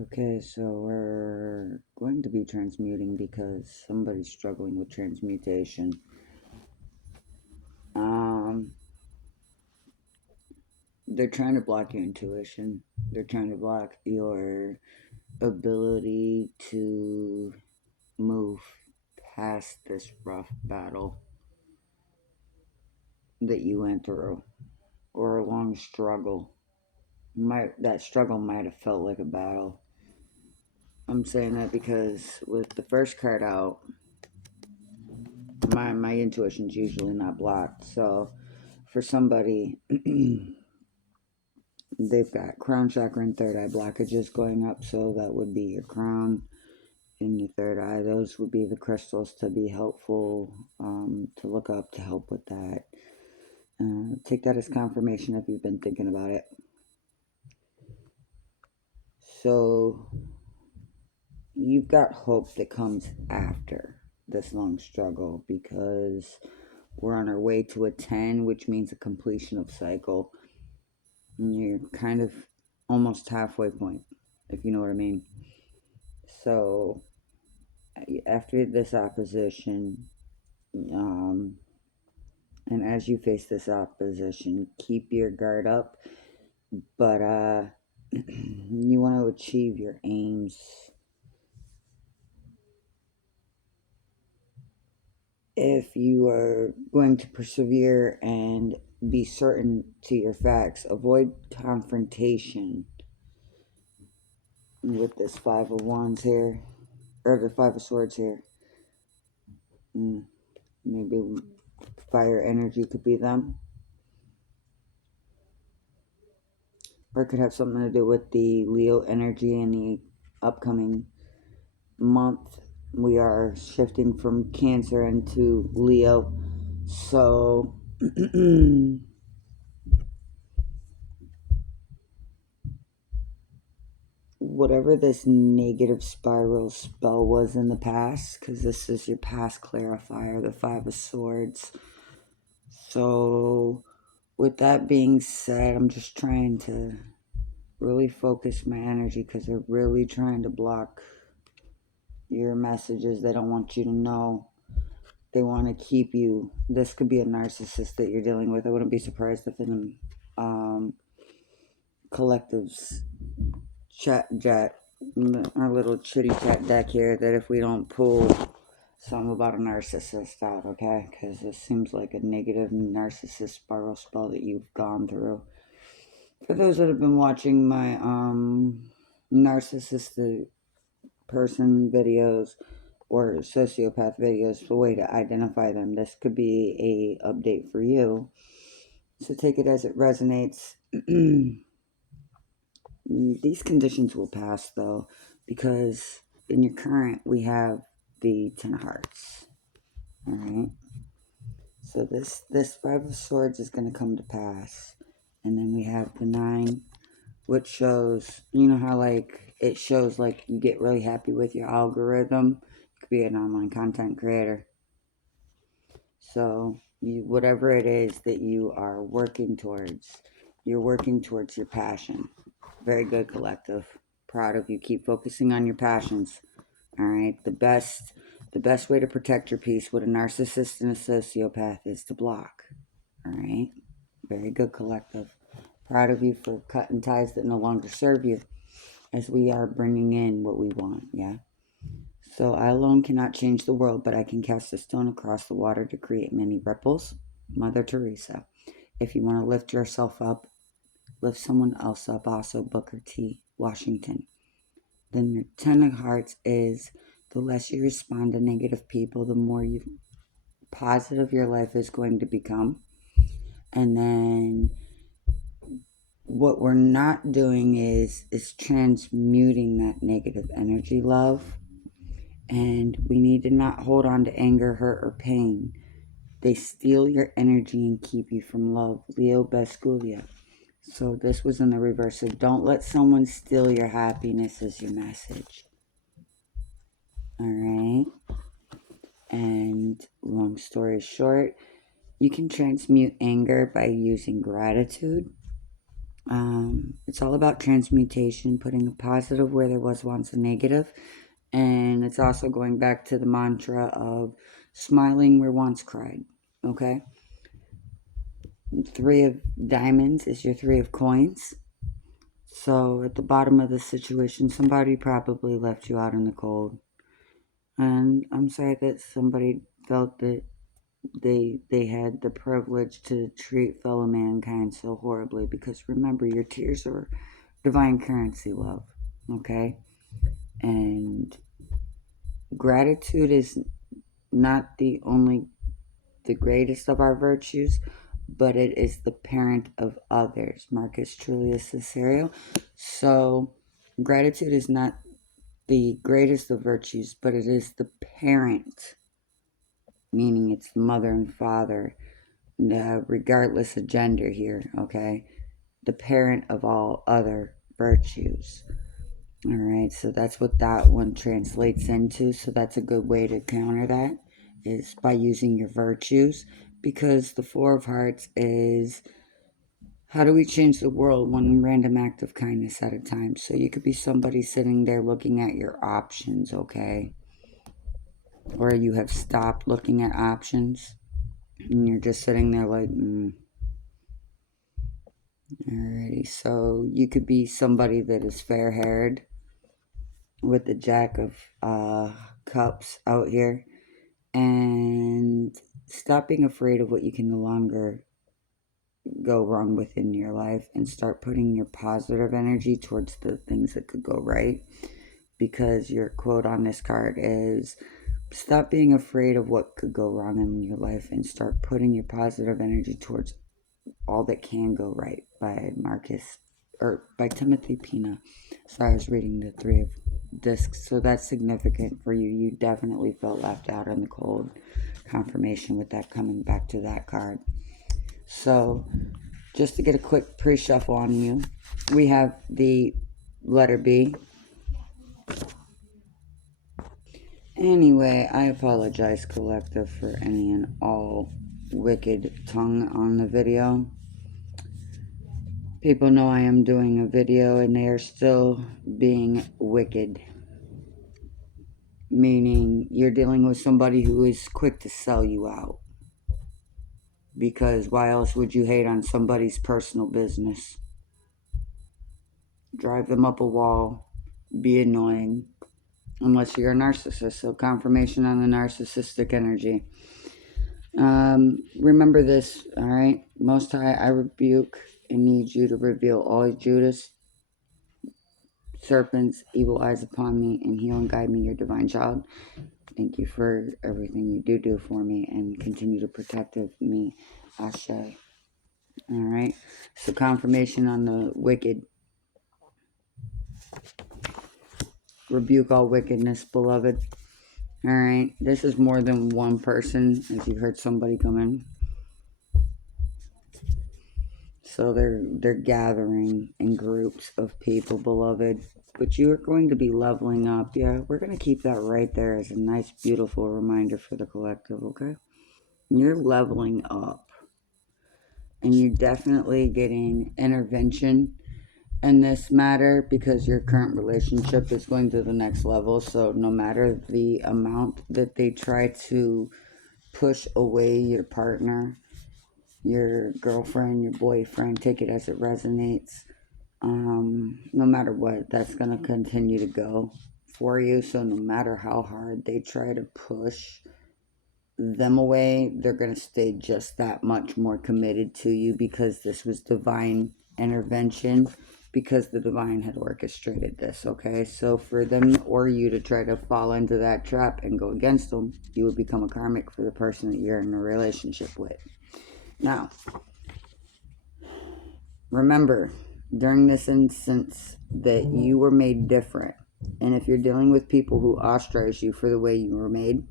Okay, so we're going to be transmuting because somebody's struggling with transmutation. They're trying to block your intuition. They're trying to block your ability to move past this rough battle that you went through, or a long struggle. That struggle might have felt like a battle. I'm saying that because with the first card out, my intuition's usually not blocked. So for somebody, they've got crown chakra and third eye blockages going up, so that would be your crown and your third eye. Those would be the crystals to be helpful, to look up to help with that. Take that as confirmation if you've been thinking about it. So you've got hope that comes after this long struggle, because we're on our way to a 10, which means a completion of cycle. And you're kind of almost halfway point, if you know what I mean. So after this opposition, and as you face this opposition, keep your guard up, but you want to achieve your aims. If you are going to persevere and be certain to your facts, avoid confrontation with this Five of Wands here, or the Five of Swords here. Maybe fire energy could be them. Or it could have something to do with the Leo energy in the upcoming month. We are shifting from Cancer into Leo. So whatever this negative spiral spell was in the past, because this is your past clarifier, the Five of Swords. So with that being said, I'm just trying to really focus my energy, because they're really trying to block your messages. They don't want you to know. They want to keep you. This could be a narcissist that you're dealing with. I wouldn't be surprised if in collectives chat, our little chitty chat deck here, that if we don't pull something about a narcissist out, okay? Because this seems like a negative narcissist spiral spell that you've gone through. For those that have been watching my narcissistic person videos or sociopath videos, the way to identify them, this could be a update for you. So take it as it resonates. These conditions will pass, though, because in your current we have the 10 of hearts. All right. So this Five of Swords is going to come to pass, and then we have the 9, which shows, you know how like it shows like you get really happy with your algorithm. You could be an online content creator. So whatever it is that you are working towards, you're working towards your passion. Very good, collective. Proud of you. Keep focusing on your passions. All right. The best way to protect your peace with a narcissist and a sociopath is to block. All right. Very good, collective. Proud of you for cutting ties that no longer serve you, as we are bringing in what we want. Yeah. So I alone cannot change the world, but I can cast a stone across the water to create many ripples. Mother Teresa. If you want to lift yourself up, lift someone else up. Also, Booker T. Washington. Then your 10 of hearts is the less you respond to negative people, the more positive your life is going to become. And then what we're not doing is transmuting that negative energy, love. And we need to not hold on to anger, hurt, or pain. They steal your energy and keep you from love. Leo Besculia. So this was in the reverse. So don't let someone steal your happiness is your message. All right. And long story short, you can transmute anger by using gratitude. It's all about transmutation, putting a positive where there was once a negative. And it's also going back to the mantra of smiling where once cried. Okay? Three of diamonds is your three of coins. So at the bottom of the situation, somebody probably left you out in the cold. And I'm sorry that somebody felt that they had the privilege to treat fellow mankind so horribly, because remember, your tears are divine currency, love. Okay? And gratitude is not the greatest of our virtues, but it is the parent of others. Marcus Trulius Cicero. So gratitude is not the greatest of virtues, but it is the parent, meaning it's the mother and father, regardless of gender here, okay? The parent of all other virtues. All right, so that's what that one translates into. So that's a good way to counter that, is by using your virtues, because the Four of Hearts is how do we change the world one random act of kindness at a time. So you could be somebody sitting there looking at your options, okay? Or you have stopped looking at options and you're just sitting there like, Alrighty, so you could be somebody that is fair haired with the Jack of Cups out here, and stop being afraid of what you can no longer go wrong within your life, and start putting your positive energy towards the things that could go right, because your quote on this card is stop being afraid of what could go wrong in your life and start putting your positive energy towards all that can go right, by Marcus, or by Timothy Pina. So I was reading the Three of Discs, so that's significant for you. You definitely felt left out in the cold. Confirmation with that coming back to that card. So just to get a quick pre-shuffle on you, we have the letter B. Anyway, I apologize, collective, for any and all wicked tongue on the video. People know I am doing a video and they are still being wicked. Meaning you're dealing with somebody who is quick to sell you out. Because why else would you hate on somebody's personal business? Drive them up a wall. Be annoying. Unless you're a narcissist. So confirmation on the narcissistic energy. Remember this, alright? Most High, I rebuke and need you to reveal all Judas, serpents, evil eyes upon me, and heal and guide me, your divine child. Thank you for everything you do for me, and continue to protect me. Ashe. Alright. So confirmation on the wicked. Rebuke all wickedness, beloved. Alright. This is more than one person, as you heard somebody come in. So they're gathering in groups of people, beloved. But you are going to be leveling up. Yeah, we're going to keep that right there as a nice, beautiful reminder for the collective, okay? You're leveling up. And you're definitely getting intervention in this matter, because your current relationship is going to the next level. So no matter the amount that they try to push away your partner, your girlfriend, your boyfriend, take it as it resonates. No matter what, that's going to continue to go for you. So no matter how hard they try to push them away, they're going to stay just that much more committed to you, because this was divine intervention, because the divine had orchestrated this, okay? So for them or you to try to fall into that trap and go against them, you would become a karmic for the person that you're in a relationship with. Now, remember, during this instance, that you were made different. And if you're dealing with people who ostracize you for the way you were made,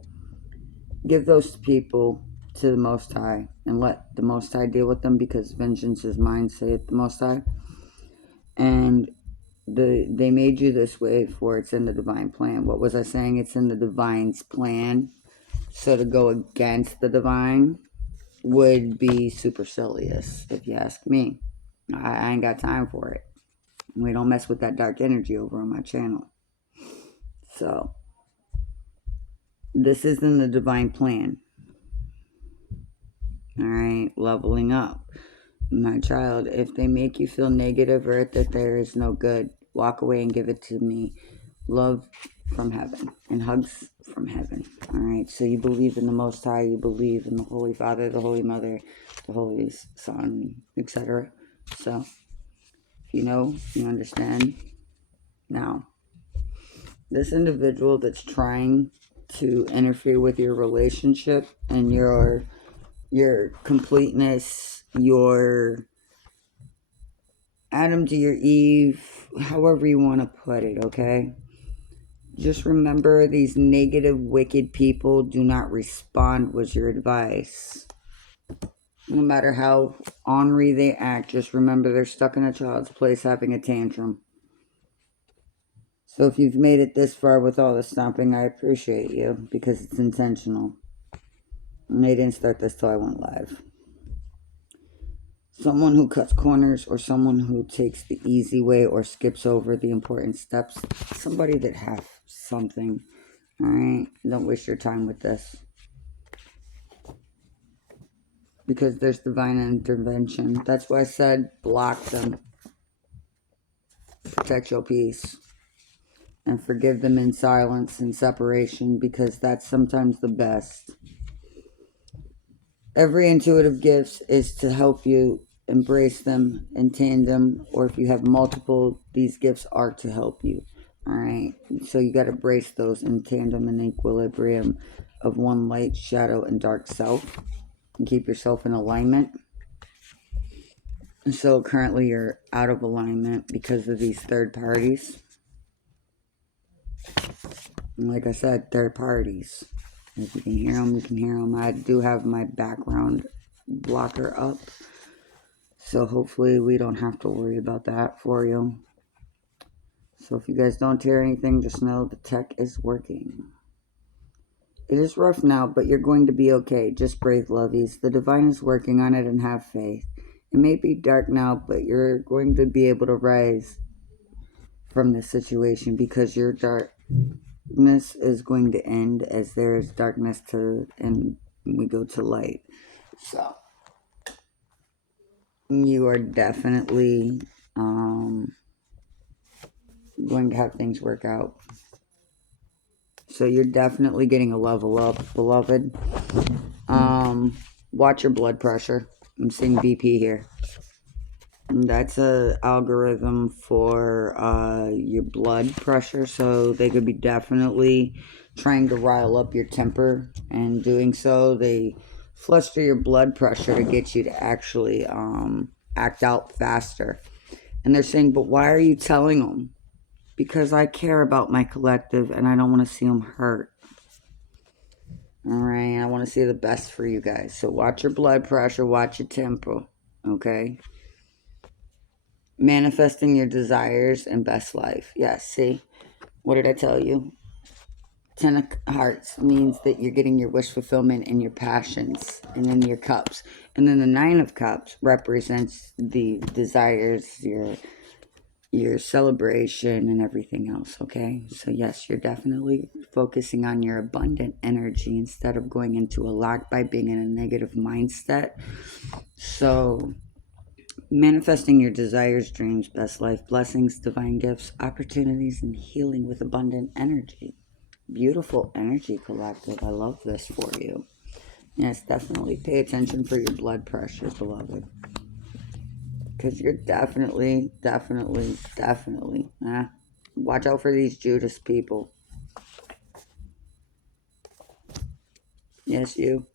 give those people to the Most High and let the Most High deal with them, because vengeance is mine, saith the Most High. And they made you this way, for it's in the divine plan. What was I saying? It's in the divine's plan. So to go against the divine would be supercilious, if you ask me. I ain't got time for it. We don't mess with that dark energy over on my channel. So, this isn't the divine plan. Alright, leveling up. My child, if they make you feel negative or that there is no good, walk away and give it to me. Love from heaven and hugs from heaven. Alright, so you believe in the Most High, you believe in the Holy Father, the Holy Mother, the Holy Son, etc. So, you know, you understand. Now, this individual that's trying to interfere with your relationship and your completeness, your Adam to your Eve, however you want to put it, okay? Just remember, these negative, wicked people do not respond, was your advice. No matter how ornery they act, just remember they're stuck in a child's place having a tantrum. So if you've made it this far with all the stomping, I appreciate you, because it's intentional. And they didn't start this till I went live. Someone who cuts corners, or someone who takes the easy way or skips over the important steps. Somebody that has something. Alright? Don't waste your time with this. Because there's divine intervention. That's why I said block them. Protect your peace. And forgive them in silence and separation, because that's sometimes the best. Every intuitive gift is to help you embrace them in tandem, or if you have multiple, these gifts are to help you. Alright, so you got to brace those in tandem and equilibrium of one light, shadow, and dark self, and keep yourself in alignment. And so currently you're out of alignment because of these third parties. And like I said, third parties. If you can hear them, you can hear them. I do have my background blocker up, so hopefully we don't have to worry about that for you. So if you guys don't hear anything, just know the tech is working. It is rough now, but you're going to be okay. Just breathe, lovies. The divine is working on it, and have faith. It may be dark now, but you're going to be able to rise from this situation, because your darkness is going to end as there is darkness and we go to light. So you are definitely going to have things work out. So you're definitely getting a level up, beloved. Watch your blood pressure. I'm seeing BP here. And that's a algorithm for your blood pressure. So they could be definitely trying to rile up your temper, and doing so, they fluster your blood pressure to get you to actually act out faster. And they're saying, but why are you telling them? Because I care about my collective, and I don't want to see them hurt. Alright, I want to see the best for you guys. So watch your blood pressure, watch your tempo, okay? Manifesting your desires and best life. Yes, see? What did I tell you? 10 of Hearts means that you're getting your wish fulfillment in your passions and in your cups. And then the 9 of Cups represents the desires, your celebration, and everything else, okay? So yes, you're definitely focusing on your abundant energy instead of going into a lack by being in a negative mindset. So manifesting your desires, dreams, best life, blessings, divine gifts, opportunities, and healing with abundant energy. Beautiful energy, collective. I love this for you. Yes, definitely pay attention for your blood pressure, beloved. Because you're definitely watch out for these Judas people. Yes, you.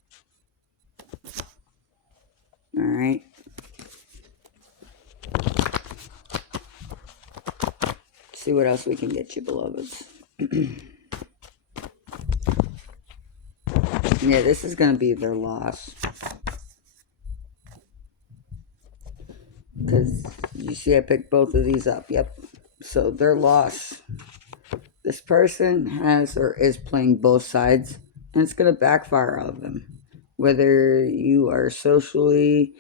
Alright. See what else we can get you, beloveds. Yeah, this is going to be their loss. Because you see I picked both of these up. Yep. So their loss. This person has or is playing both sides, and it's going to backfire on them. Whether you are socially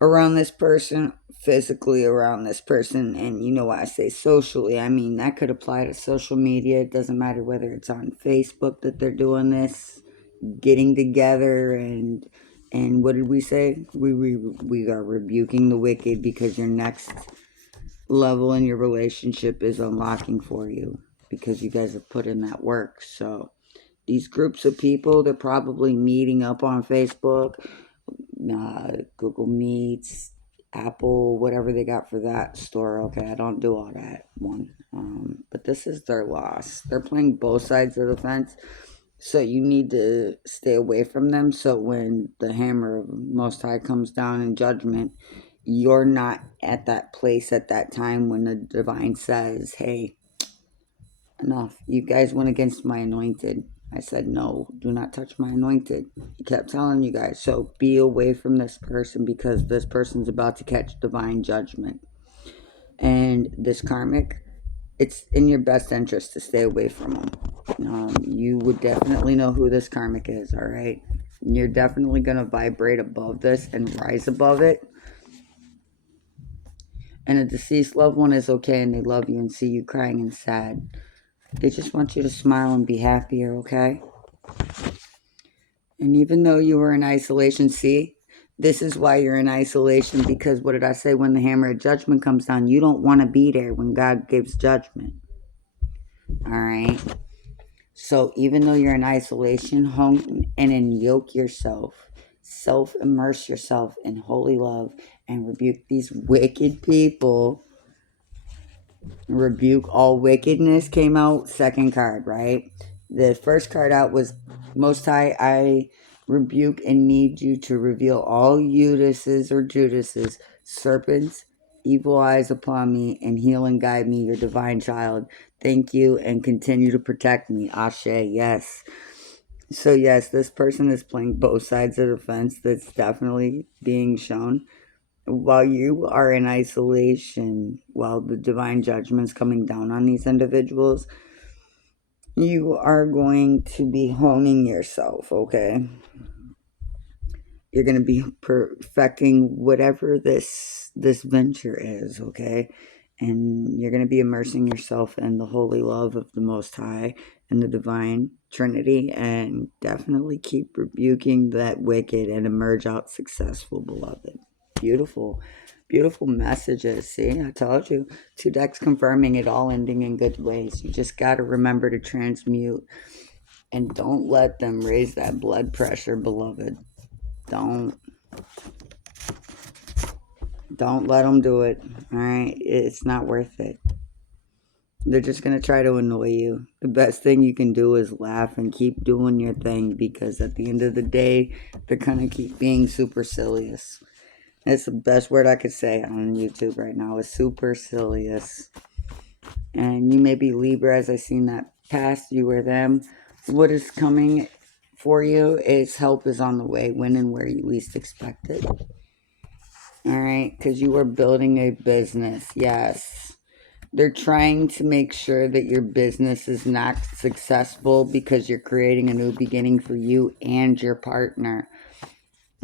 around this person, physically around this person. And you know why I say socially, I mean that could apply to social media. It doesn't matter whether it's on Facebook that they're doing this, getting together, and what did we say? We are rebuking the wicked, because your next level in your relationship is unlocking for you, because you guys have put in that work. So these groups of people, they're probably meeting up on Facebook, Google Meets, Apple, whatever they got for that store. Okay, I don't do all that one. But this is their loss. They're playing both sides of the fence. So you need to stay away from them. So when the hammer of Most High comes down in judgment, you're not at that place at that time when the divine says, hey, enough. You guys went against my anointed. I said, no, do not touch my anointed. He kept telling you guys. So be away from this person, because this person's about to catch divine judgment. And this karmic, it's in your best interest to stay away from them. You would definitely know who this karmic is, all right? You're definitely going to vibrate above this and rise above it. And a deceased loved one is okay, and they love you and see you crying and sad. They just want you to smile and be happier, okay? And even though you were in isolation, see, this is why you're in isolation, because what did I say? When the hammer of judgment comes down, you don't want to be there when God gives judgment. All right? So even though you're in isolation, hone and yoke yourself, self-immerse yourself in holy love, and rebuke these wicked people. Rebuke all wickedness came out, second card, right? The first card out was, Most High, I rebuke and need you to reveal all Judases or Judases, serpents, evil eyes upon me, and heal and guide me, your divine child. Thank you, and continue to protect me. Ashe, yes. So yes, this person is playing both sides of the fence. That's definitely being shown. While you are in isolation, while the divine judgment's coming down on these individuals, you are going to be honing yourself, okay? You're going to be perfecting whatever this venture is, okay? And you're going to be immersing yourself in the holy love of the Most High and the divine Trinity, and definitely keep rebuking that wicked and emerge out successful, beloved. Beautiful, beautiful messages. See, I told you. Two decks confirming it, all ending in good ways. You just got to remember to transmute, and don't let them raise that blood pressure, beloved. Don't let them do it. All right, it's not worth it. They're just gonna try to annoy you. The best thing you can do is laugh and keep doing your thing, because at the end of the day, they're gonna keep being supercilious. That's the best word I could say on YouTube right now, is supercilious. And you may be Libra, as I seen that past you or them. What is coming for you is help is on the way, when and where you least expect it. All right, because you are building a business. Yes. They're trying to make sure that your business is not successful, because you're creating a new beginning for you and your partner.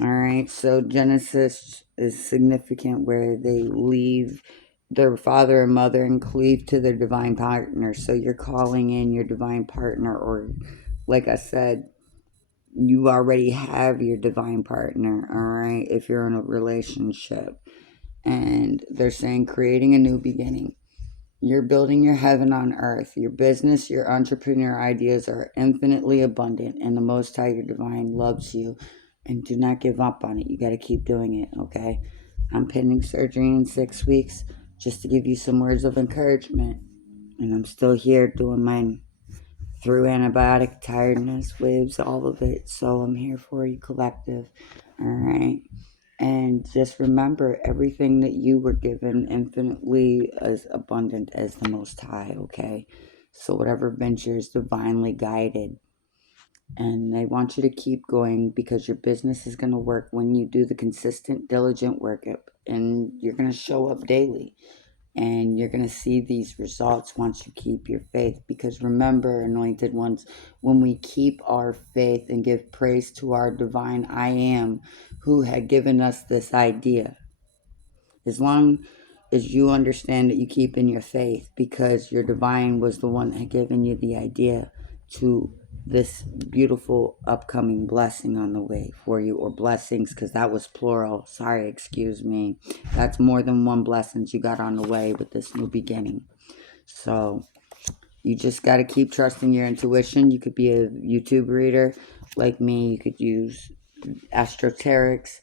All right, so Genesis is significant, where they leave their father and mother and cleave to their divine partner. So you're calling in your divine partner, or like I said, you already have your divine partner, all right, if you're in a relationship. And they're saying creating a new beginning. You're building your heaven on earth. Your business, your entrepreneur ideas are infinitely abundant, and the Most High, your divine, loves you. And do not give up on it. You got to keep doing it, okay? I'm pending surgery in 6 weeks, just to give you some words of encouragement. And I'm still here doing mine through antibiotic, tiredness, waves, all of it. So I'm here for you, collective. All right. And just remember, everything that you were given, infinitely as abundant as the Most High, okay? So whatever venture is divinely guided. And they want you to keep going, because your business is going to work when you do the consistent, diligent work. And you're going to show up daily. And you're going to see these results once you keep your faith. Because remember, anointed ones, when we keep our faith and give praise to our divine I Am, who had given us this idea, As long as you understand that you keep in your faith, because your divine was the one that had given you the idea to this beautiful upcoming blessing on the way for you, or blessings, because that was plural. Sorry, excuse me. That's more than one blessings you got on the way with this new beginning. So you just got to keep trusting your intuition. You could be a YouTube reader like me. You could use astroterics,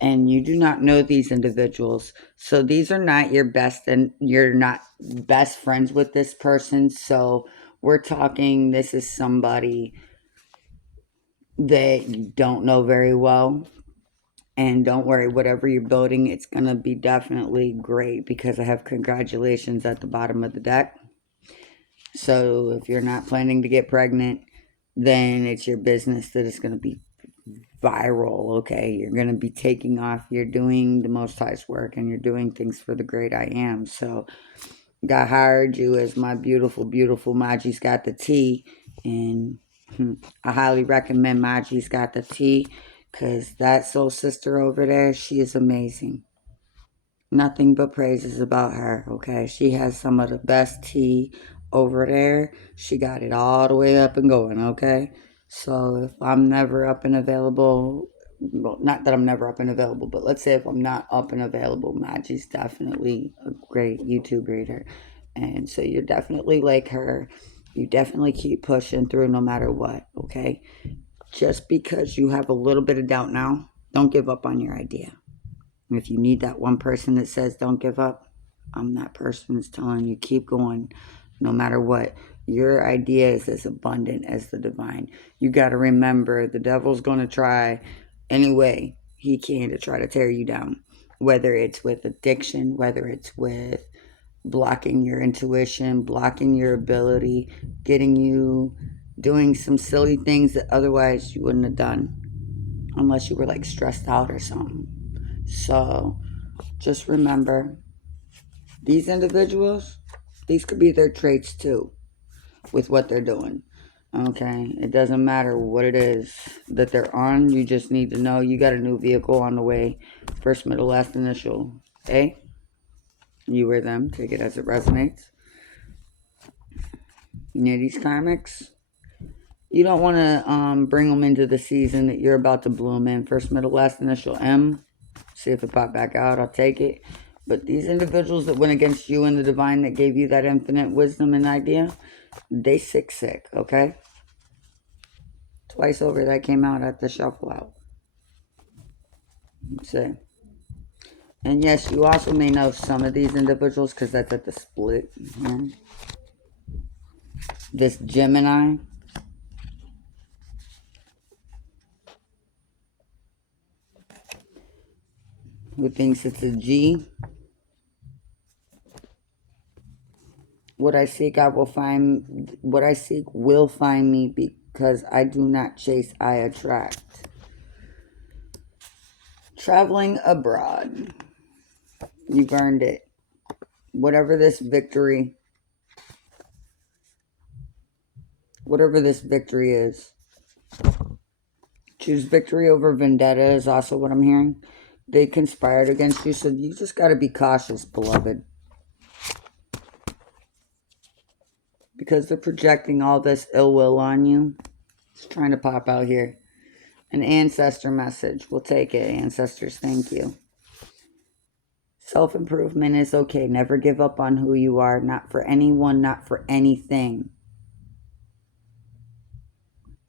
and you do not know these individuals. So these are not your best, and you're not best friends with this person. So we're talking, this is somebody that you don't know very well. And don't worry, whatever you're building, it's going to be definitely great, because I have congratulations at the bottom of the deck. So if you're not planning to get pregnant, then it's your business that is going to be viral. Okay, you're going to be taking off. You're doing the Most High's work, and you're doing things for the great I am. So God hired you as my beautiful, beautiful Maji's Got the Tea. And I highly recommend Maji's Got the Tea, because that soul sister over there, she is amazing. Nothing but praises about her, okay? She has some of the best tea over there. She got it all the way up and going, okay? So if I'm never up and available, well, not that I'm never up and available, but let's say if I'm not up and available, Maji's definitely a great YouTube reader. And so you're definitely like her. You definitely keep pushing through no matter what, okay? Just because you have a little bit of doubt now, don't give up on your idea. If you need that one person that says don't give up, I'm that person that's telling you keep going no matter what. Your idea is as abundant as the divine. You got to remember, the devil's going to try any way he can to try to tear you down, whether it's with addiction, whether it's with blocking your intuition, blocking your ability, getting you doing some silly things that otherwise you wouldn't have done unless you were like stressed out or something. So just remember, these individuals, these could be their traits too, with what they're doing. Okay, it doesn't matter what it is that they're on. You just need to know you got a new vehicle on the way. First, middle, last initial. A. You or them. Take it as it resonates. You know these karmics. You don't want to bring them into the season that you're about to bloom in. First, middle, last initial M. See if it popped back out. I'll take it. But these individuals that went against you and the divine that gave you that infinite wisdom and idea, they sick, okay? Twice over that came out at the shuffle out. So, and yes, you also may know some of these individuals because that's at the split. This Gemini, who thinks it's a G. What I seek, I will find. What I seek will find me, because I do not chase, I attract. Traveling abroad. You've earned it. Whatever this victory is. Choose victory over vendetta is also what I'm hearing. They conspired against you, so you just got to be cautious, beloved. Because they're projecting all this ill will on you. It's trying to pop out here. An ancestor message. We'll take it, ancestors. Thank you. Self-improvement is okay. Never give up on who you are. Not for anyone, not for anything.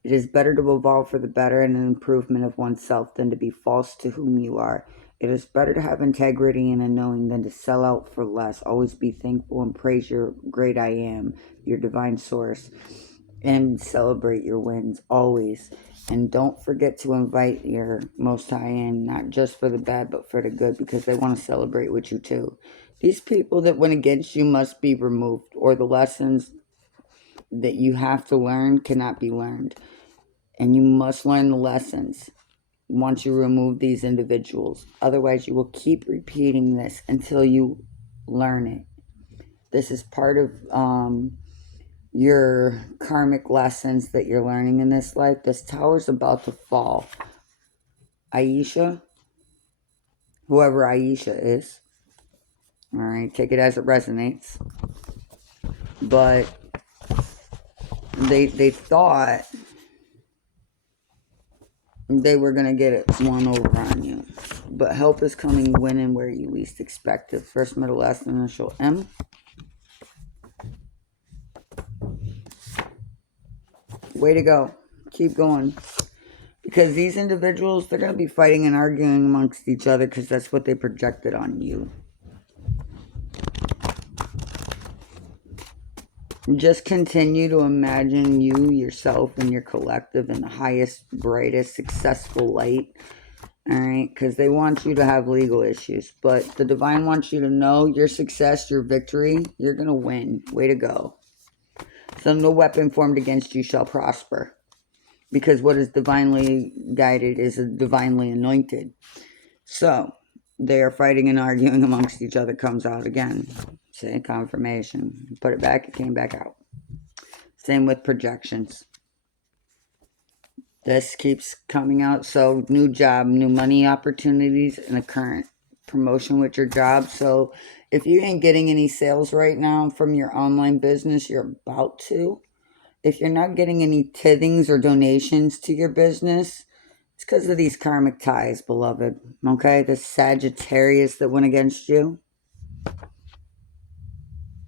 It is better to evolve for the better and an improvement of oneself than to be false to whom you are. It is better to have integrity and a knowing than to sell out for less. Always be thankful and praise your great I am, your divine source, and celebrate your wins always. And don't forget to invite your Most High in, not just for the bad, but for the good, because they want to celebrate with you too. These people that went against you must be removed, or the lessons that you have to learn cannot be learned. And you must learn the lessons once you remove these individuals. Otherwise, you will keep repeating this until you learn it. This is part of your karmic lessons that you're learning in this life. This tower's about to fall. Aisha, whoever Aisha is, All right, take it as it resonates. But they thought they were going to get it one over on you. But help is coming when and where you least expect it. First, middle, last initial M. Way to go. Keep going. Because these individuals, they're going to be fighting and arguing amongst each other because that's what they projected on you. Just continue to imagine you, yourself, and your collective in the highest, brightest, successful light. Alright? Because they want you to have legal issues. But the divine wants you to know your success, your victory, you're going to win. Way to go. So no weapon formed against you shall prosper. Because what is divinely guided is divinely anointed. So, they are fighting and arguing amongst each other comes out again. See, confirmation. Put it back, it came back out. Same with projections. This keeps coming out. So, new job, new money opportunities, and a current promotion with your job. So, if you ain't getting any sales right now from your online business, you're about to. If you're not getting any tithings or donations to your business, it's because of these karmic ties, beloved. Okay? The Sagittarius that went against you.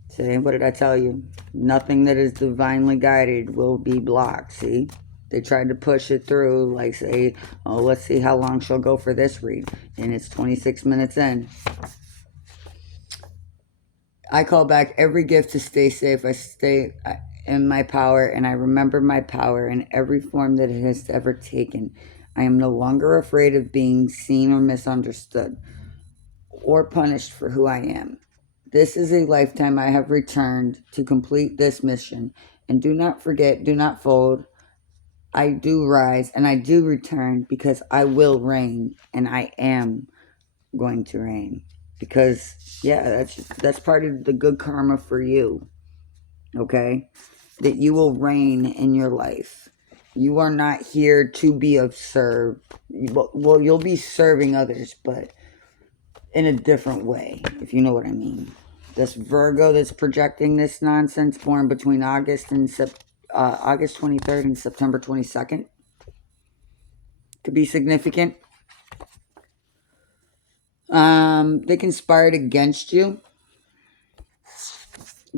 See, what did I tell you? Nothing that is divinely guided will be blocked. See? They tried to push it through, like say, oh, let's see how long she'll go for this read. And it's 26 minutes in. I call back every gift to stay safe. I stay in my power, and I remember my power in every form that it has ever taken. I am no longer afraid of being seen or misunderstood or punished for who I am. This is a lifetime I have returned to complete this mission. And do not forget, do not fold. I do rise and I do return because I will reign and I am going to reign. Because, yeah, that's part of the good karma for you. Okay? That you will reign in your life. You are not here to be of serve. Well, you'll be serving others, but in a different way, if you know what I mean. This Virgo that's projecting this nonsense, born between August 23rd and September 22nd, could be significant. They conspired against you.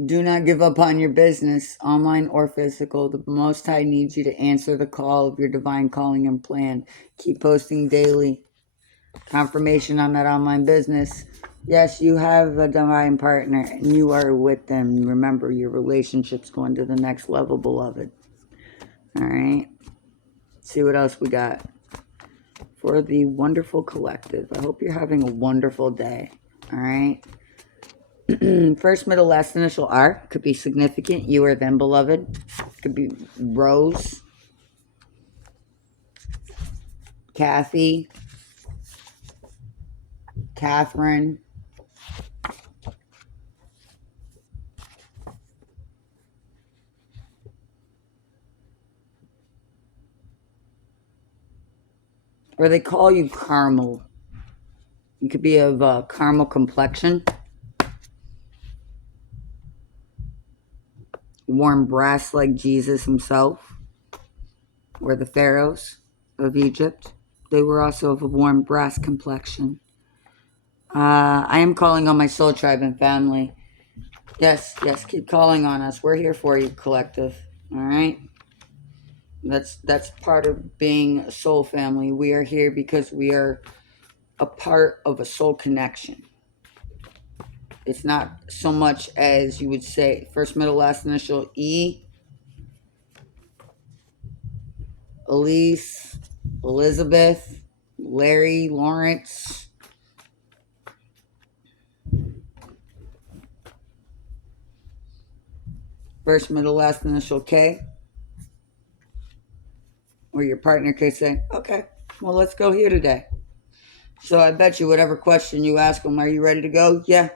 Do not give up on your business, online or physical. The Most High needs you to answer the call of your divine calling and plan. Keep posting daily. Confirmation on that online business. Yes, you have a divine partner and you are with them. Remember, your relationship's going to the next level, beloved. Alright? See what else we got for the wonderful collective. I hope you're having a wonderful day. Alright? First, middle, last initial R could be significant. You or them, beloved. Could be Rose, Kathy, Catherine. Or they call you caramel. You could be of caramel complexion. Warm brass like Jesus himself. Or the pharaohs of Egypt. They were also of a warm brass complexion. I am calling on my soul tribe and family. Yes, keep calling on us. We're here for you, collective. Alright? That's part of being a soul family. We are here because we are a part of a soul connection. It's not so much as you would say first, middle, last initial E, Elise, Elizabeth, Larry, Lawrence. First, middle, last initial K. Or your partner could say, okay, well, let's go here today. So I bet you whatever question you ask them, are you ready to go? Yeah.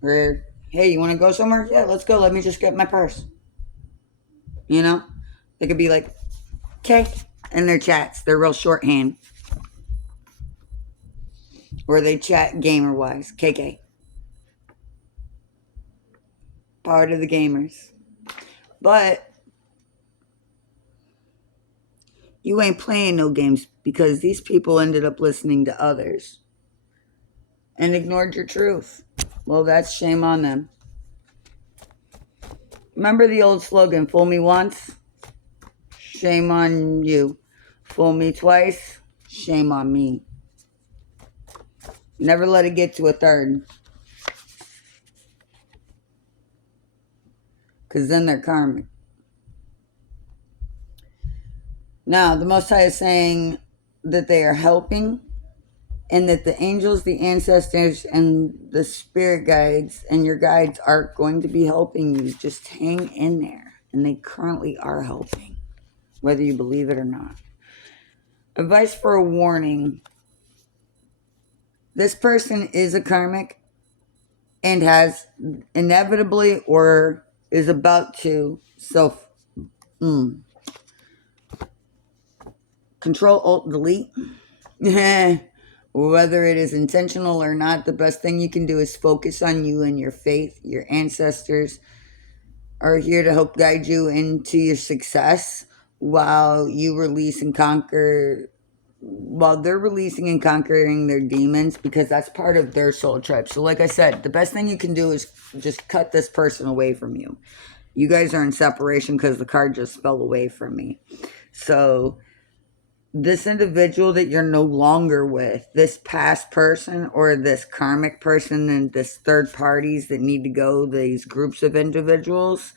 Or, hey, you want to go somewhere? Yeah, let's go. Let me just get my purse. You know? They could be like, okay. In their chats, they're real shorthand. Or they chat gamer-wise. KK. Part of the gamers. But you ain't playing no games because these people ended up listening to others and ignored your truth. Well, that's shame on them. Remember the old slogan, fool me once, shame on you. Fool me twice, shame on me. Never let it get to a third. Because then they're karmic. Now, the Most High is saying that they are helping and that the angels, the ancestors, and the spirit guides and your guides are going to be helping you. Just hang in there. And they currently are helping, whether you believe it or not. Advice for a warning. This person is a karmic and has inevitably or is about to control, alt, delete. Whether it is intentional or not, the best thing you can do is focus on you and your faith. Your ancestors are here to help guide you into your success while you release and conquer, while they're releasing and conquering their demons, because that's part of their soul tribe. So like I said, the best thing you can do is just cut this person away from you. You guys are in separation because the card just fell away from me. So this individual that you're no longer with, this past person or this karmic person and this third parties that need to go, these groups of individuals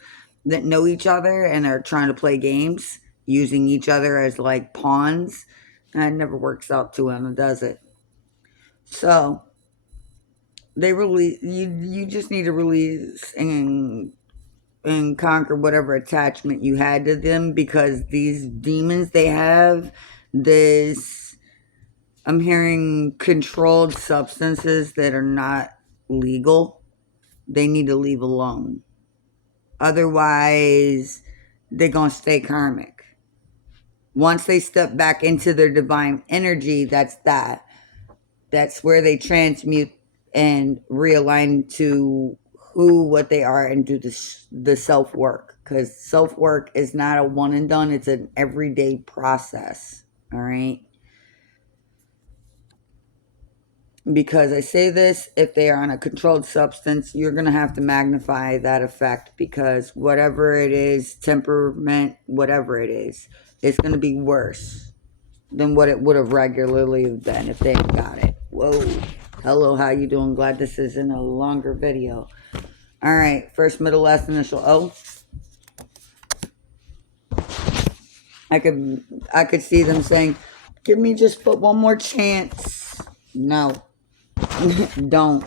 that know each other and are trying to play games using each other as like pawns, and it never works out to them, does it? So they release you just need to release and conquer whatever attachment you had to them, because these demons they have this, I'm hearing controlled substances that are not legal. They need to leave alone. Otherwise, they're going to stay karmic. Once they step back into their divine energy, that's that. That's where they transmute and realign to who, what they are, and do the self work. Because self work is not a one and done, it's an everyday process. All right. Because I say this, if they are on a controlled substance, you're going to have to magnify that effect, because whatever it is, temperament, whatever it is, it's going to be worse than what it would have regularly been if they had got it. Whoa. Hello, how you doing? Glad this isn't a longer video. All right, first, middle, last initial O. I could see them saying, give me just but one more chance. No. Don't.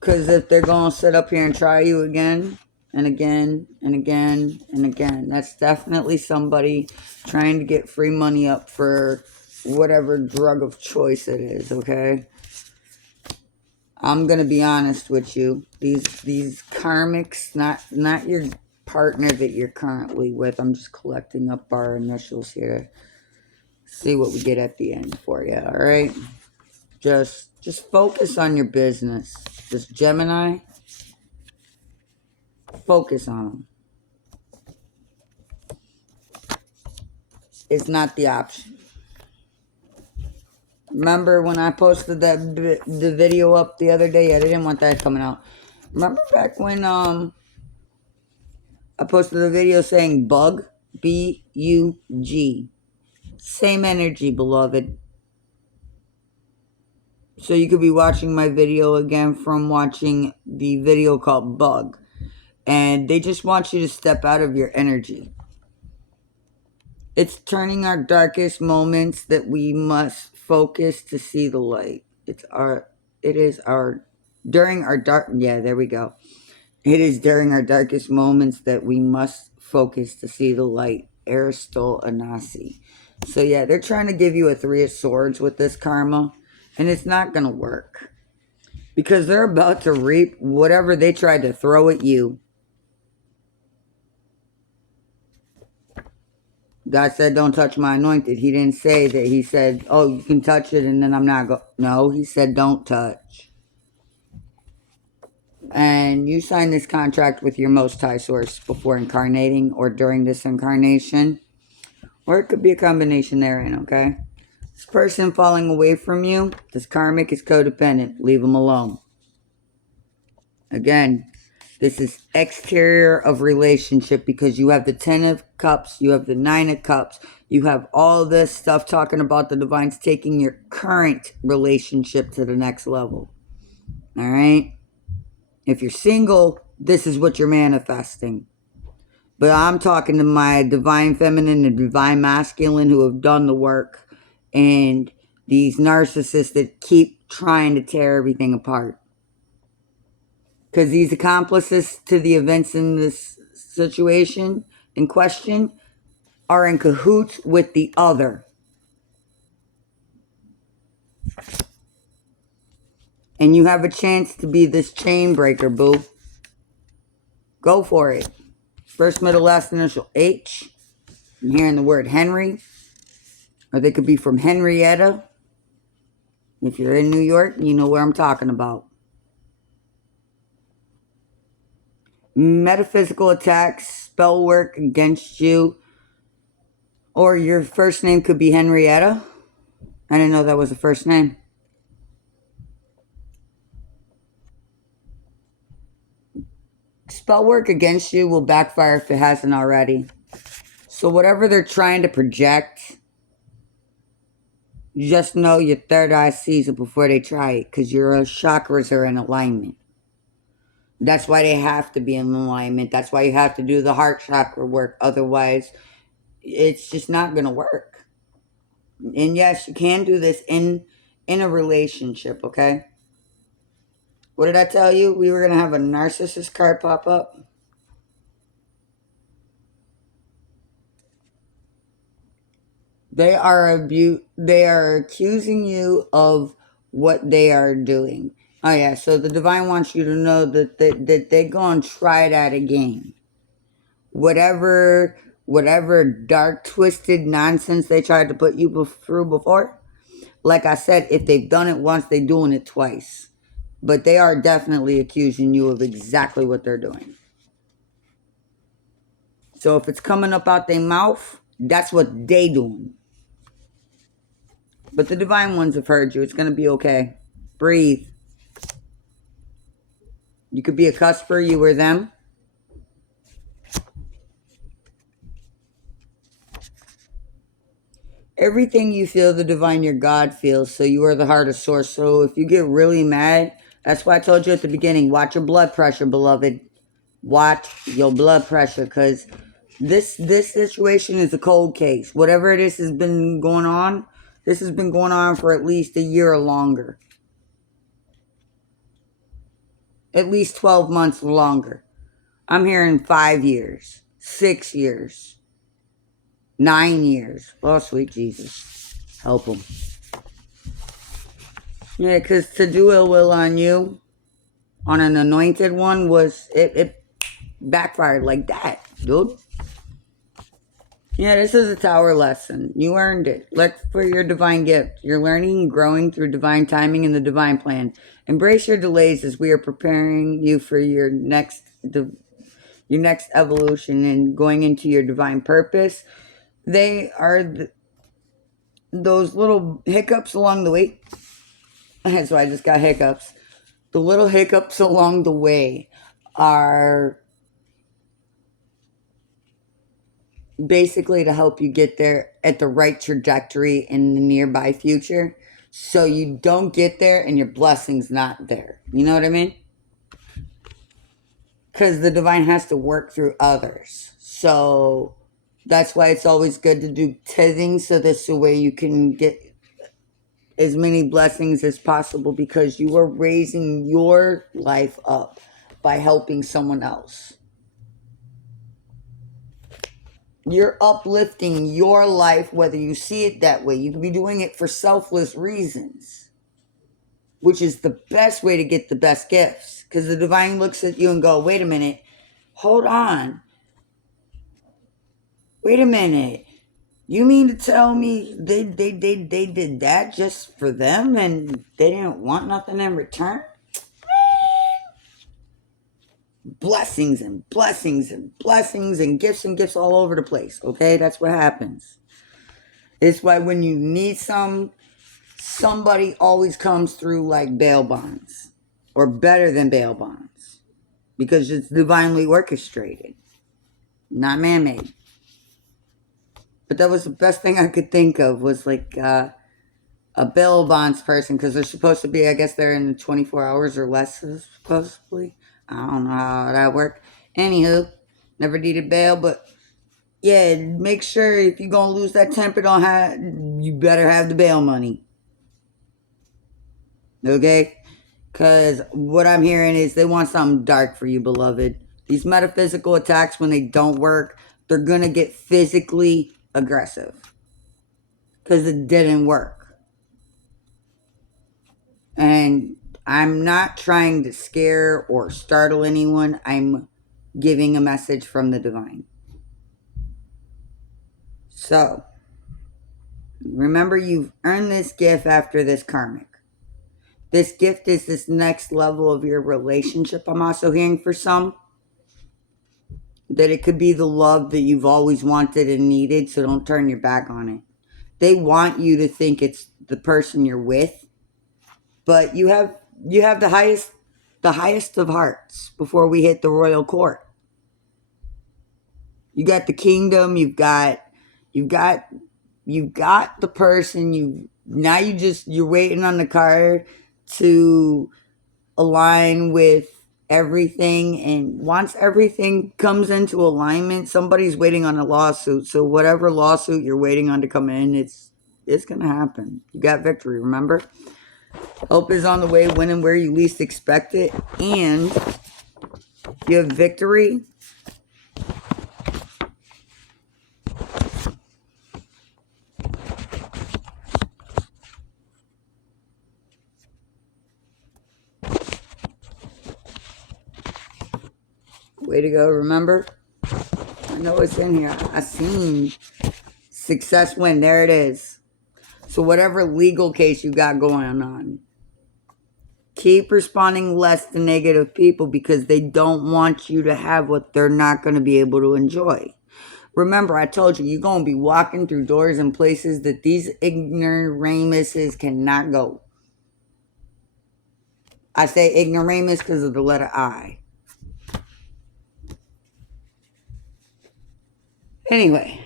Because if they're going to sit up here and try you again and again and again and again, that's definitely somebody trying to get free money up for whatever drug of choice it is, okay? I'm going to be honest with you. These karmics, not your partner that you're currently with. I'm just collecting up our initials here to see what we get at the end for you, all right? Just focus on your business. This Gemini, focus on them. It's not the option. Remember when I posted the video up the other day? I didn't want that coming out. Remember back when I posted a video saying bug, B-U-G. Same energy, beloved. So you could be watching my video again from watching the video called Bug. And they just want you to step out of your energy. It's turning our darkest moments that we must focus to see the light. During our dark, yeah, there we go. It is during our darkest moments that we must focus to see the light. Aristotle Anasi. So yeah, they're trying to give you a 3 of Swords with this karma, and it's not going to work. Because they're about to reap whatever they tried to throw at you. God said, don't touch my anointed. He didn't say that. He said, oh, you can touch it and then I'm not going. No, he said, don't touch. And you sign this contract with your Most High Source before incarnating or during this incarnation. Or it could be a combination therein, okay? This person falling away from you, this karmic is codependent. Leave them alone. Again, this is exterior of relationship because you have the 10 of cups, you have the 9 of cups, you have all this stuff talking about the divines taking your current relationship to the next level. All right? If you're single, this is what you're manifesting. But I'm talking to my divine feminine and divine masculine who have done the work, and these narcissists that keep trying to tear everything apart. Because these accomplices to the events in this situation in question are in cahoots with the other. And you have a chance to be this chain breaker, boo. Go for it. First, middle, last initial H. I'm hearing the word Henry. Or they could be from Henrietta. If you're in New York, you know where I'm talking about. Metaphysical attacks, spell work against you. Or your first name could be Henrietta. I didn't know that was a first name. Spell work against you will backfire if it hasn't already. So whatever they're trying to project, just know your third eye sees it before they try it, because your chakras are in alignment. That's why they have to be in alignment. That's why you have to do the heart chakra work. Otherwise, it's just not going to work. And yes, you can do this in a relationship, okay? What did I tell you? We were going to have a narcissist card pop up. They are accusing you of what they are doing. Oh yeah, so the divine wants you to know that they're going to try that again. Whatever dark twisted nonsense they tried to put you through before. Like I said, if they've done it once, they're doing it twice. But they are definitely accusing you of exactly what they're doing. So if it's coming up out their mouth, that's what they doing. But the divine ones have heard you. It's going to be okay. Breathe. You could be a cusper, you or them. Everything you feel, the divine, your God feels. So you are the heart of source. So if you get really mad, that's why I told you at the beginning, watch your blood pressure, beloved. Watch your blood pressure, because this situation is a cold case. Whatever it is has been going on, this has been going on for at least a year or longer. At least 12 months or longer. I'm hearing 5 years, 6 years, 9 years. Oh, sweet Jesus. Help them. Yeah, because to do ill will on you, on an anointed one, it backfired like that, dude. Yeah, this is a tower lesson. You earned it. Look for your divine gift. You're learning and growing through divine timing and the divine plan. Embrace your delays as we are preparing you for your next evolution and going into your divine purpose. They are those little hiccups along the way. That's why I just got hiccups. The little hiccups along the way are basically to help you get there at the right trajectory in the nearby future, so you don't get there and your blessing's not there. You know what I mean? Because the divine has to work through others. So that's why it's always good to do tithing, so this way you can get as many blessings as possible, because you are raising your life up by helping someone else. You're uplifting your life, whether you see it that way. You can be doing it for selfless reasons, which is the best way to get the best gifts. Because the divine looks at you and go, wait a minute, hold on. Wait a minute. You mean to tell me they did that just for them and they didn't want nothing in return? blessings and blessings and blessings and gifts all over the place. Okay, that's what happens. It's why when you need somebody always comes through like bail bonds, or better than bail bonds, because it's divinely orchestrated, not man-made. But that was the best thing I could think of, was like a bail bonds person, because they're supposed to be, I guess they're in 24 hours or less, supposedly. I don't know how that worked. Anywho, never needed bail, but yeah, make sure if you're gonna lose that temper, you better have the bail money. Okay? Because what I'm hearing is they want something dark for you, beloved. These metaphysical attacks, when they don't work, they're gonna get physically aggressive. Because it didn't work. And I'm not trying to scare or startle anyone. I'm giving a message from the divine. So, remember, you've earned this gift after this karmic. This gift is this next level of your relationship. I'm also hearing for some that it could be the love that you've always wanted and needed, so don't turn your back on it. They want you to think it's the person you're with, but you have the highest of hearts before we hit the royal court. You got the kingdom, you've got the person, you're waiting on the card to align with everything, and once everything comes into alignment, somebody's waiting on a lawsuit. So whatever lawsuit you're waiting on to come in, it's gonna happen. You got victory, remember? Hope is on the way, winning where you least expect it, and you have victory. Way to go, remember? I know it's in here. I seen success win. There it is. So whatever legal case you got going on, keep responding less to negative people, because they don't want you to have what they're not going to be able to enjoy. Remember, I told you, you're going to be walking through doors and places that these ignoramuses cannot go. I say ignoramus because of the letter I. Anyway,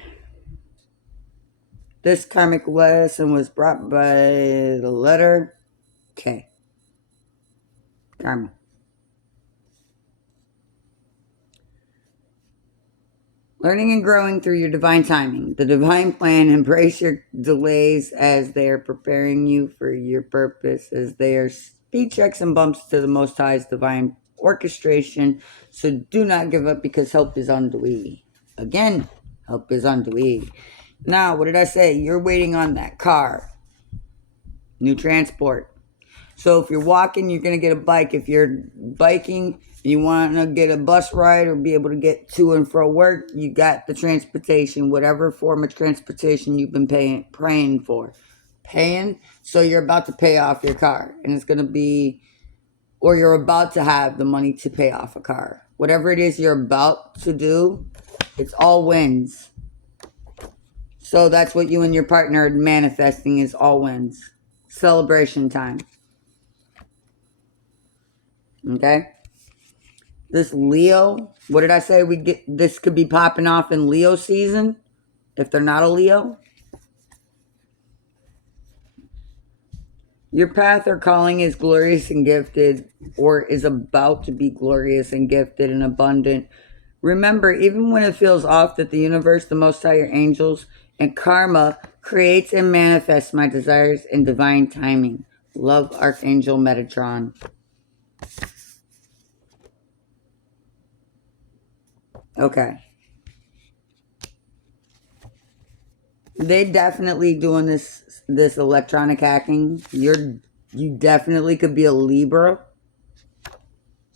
this karmic lesson was brought by the letter K. Karma. Learning and growing through your divine timing. The divine plan. Embrace your delays as they are preparing you for your purpose, as they are speed checks and bumps to the Most High's divine orchestration. So do not give up, because help is on the way. Again, help is on the way. Now, what did I say? You're waiting on that car. New transport. So if you're walking, you're going to get a bike. If you're biking, you want to get a bus ride or be able to get to and from work, you got the transportation, whatever form of transportation you've been praying for. Paying, so you're about to pay off your car. And it's going to be, or you're about to have the money to pay off a car. Whatever it is you're about to do, it's all wins. So that's what you and your partner are manifesting, is all wins. Celebration time. Okay? This Leo, what did I say? This could be popping off in Leo season, if they're not a Leo. Your path or calling is glorious and gifted, or is about to be glorious and gifted and abundant. Remember, even when it feels off, that the universe, the Most High, your angels, and karma creates and manifests my desires in divine timing. Love, Archangel Metatron. Okay. They definitely doing this electronic hacking. You definitely could be a Libra.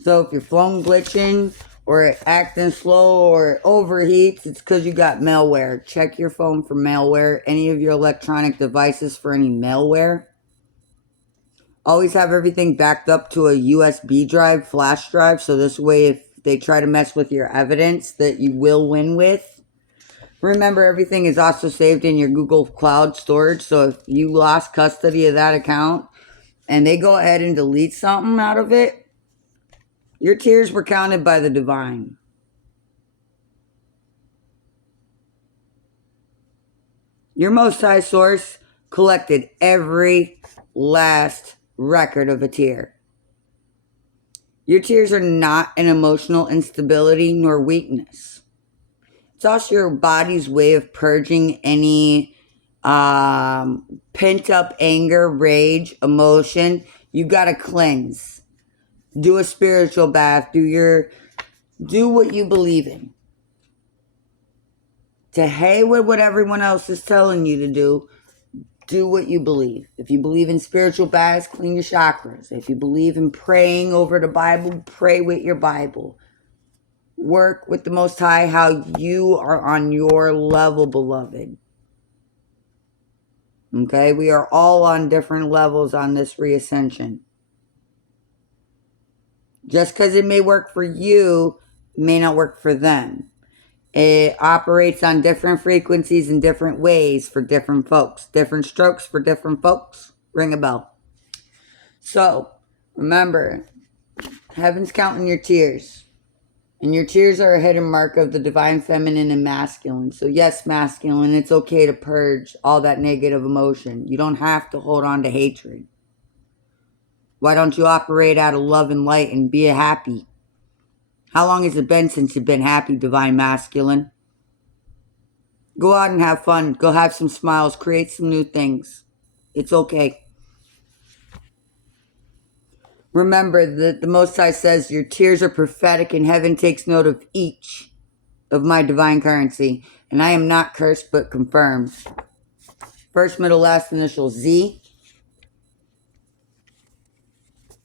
So if your phone glitching or acting slow or it overheats, it's because you got malware. Check your phone for malware. Any of your electronic devices for any malware. Always have everything backed up to a USB drive, flash drive, so this way if If they try to mess with your evidence that you will win with, remember everything is also saved in your Google Cloud storage. So if you lost custody of that account and they go ahead and delete something out of it, your tears were counted by the divine. Your Most High Source collected every last record of a tear. Your tears are not an emotional instability nor weakness. It's also your body's way of purging any pent up anger, rage, emotion. You gotta cleanse. Do a spiritual bath. Do what you believe in. To hey with what everyone else is telling you to do what you believe. If you believe in spiritual baths, clean your chakras. If you believe in praying over the Bible, pray with your Bible. Work with the Most High how you are on your level, beloved. Okay? We are all on different levels on this reascension. Just because it may work for you, may not work for them. It operates on different frequencies in different ways for different folks. Different strokes for different folks. Ring a bell. So, remember, heaven's counting your tears. And your tears are a hidden mark of the divine feminine and masculine. So yes, masculine, it's okay to purge all that negative emotion. You don't have to hold on to hatred. Why don't you operate out of love and light and be happy? How long has it been since you've been happy, divine masculine? Go out and have fun. Go have some smiles. Create some new things. It's okay. Remember that the Most High says your tears are prophetic and heaven takes note of each of my divine currency. And I am not cursed but confirmed. First, middle, last initial Z.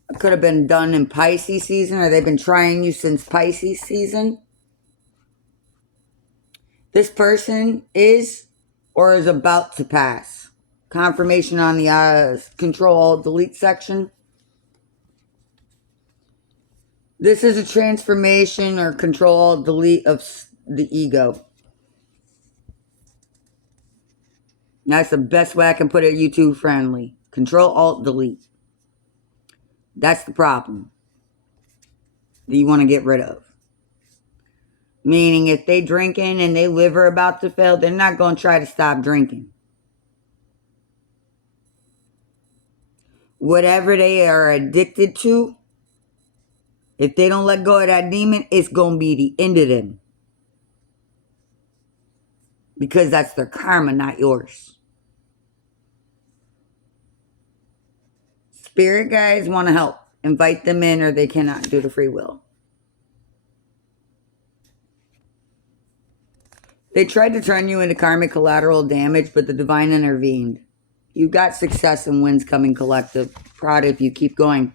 It could have been done in Pisces season, or they've been trying you since Pisces season. This person is or is about to pass. Confirmation on the Control-Alt-Delete section. This is a transformation or Control-Alt-Delete of the ego. That's the best way I can put it YouTube friendly. Control-Alt-Delete. That's the problem that you want to get rid of. Meaning if they drinking and they liver about to fail, they're not going to try to stop drinking. Whatever they are addicted to, if they don't let go of that demon, it's going to be the end of them. Because that's their karma, not yours. Spirit guides want to help. Invite them in or they cannot do the free will. They tried to turn you into karmic collateral damage, but the divine intervened. You got success and wins coming, collective. Proud of you. Keep going.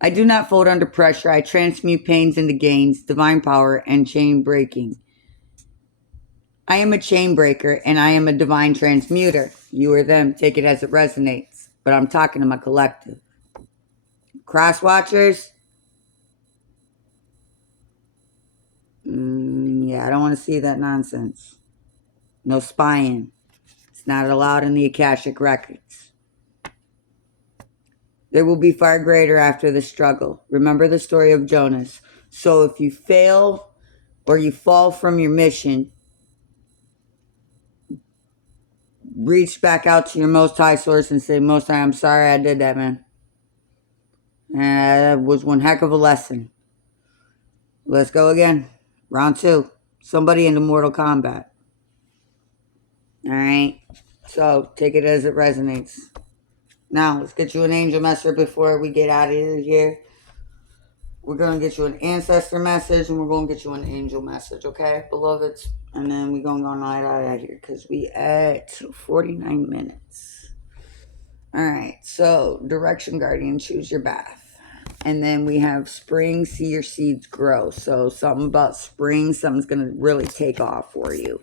I do not fold under pressure. I transmute pains into gains, divine power, and chain breaking. I am a chain breaker, and I am a divine transmuter. You or them, take it as it resonates. But I'm talking to my collective. Cross watchers? Yeah, I don't want to see that nonsense. No spying. It's not allowed in the Akashic records. There will be far greater after the struggle. Remember the story of Jonas. So if you fail or you fall from your mission, reach back out to your Most High Source and say, Most High, I'm sorry I did that, man. And that was one heck of a lesson. Let's go again. Round 2. Somebody into Mortal Kombat. Alright? So, take it as it resonates. Now, let's get you an angel messenger before we get out of here. We're going to get you an ancestor message and we're going to get you an angel message, okay, beloveds? And then we're going to go right out of here because we at 49 minutes. Alright, so Direction Guardian, choose your bath. And then we have spring, see your seeds grow. So something about spring, something's going to really take off for you.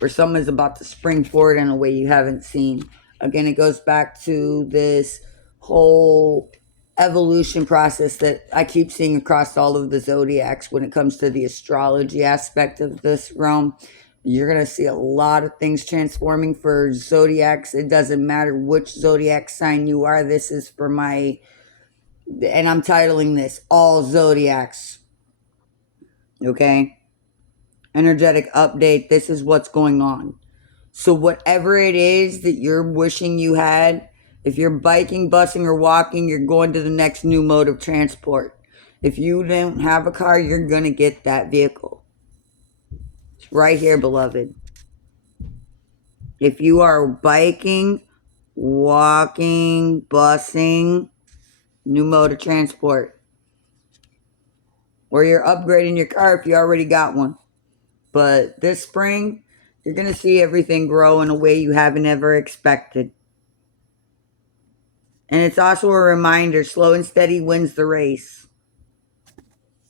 Or something's about to spring forward in a way you haven't seen. Again, it goes back to this whole evolution process that I keep seeing across all of the zodiacs when it comes to the astrology aspect of this realm. You're going to see a lot of things transforming for zodiacs. It doesn't matter which zodiac sign you are. This is for my, and I'm titling this All Zodiacs. Okay? Energetic update. This is what's going on. So, whatever it is that you're wishing you had, if you're biking, busing, or walking, you're going to the next new mode of transport. If you don't have a car, you're going to get that vehicle. It's right here, beloved. If you are biking, walking, busing, new mode of transport, or you're upgrading your car if you already got one. But this spring, you're going to see everything grow in a way you haven't ever expected. And it's also a reminder, slow and steady wins the race.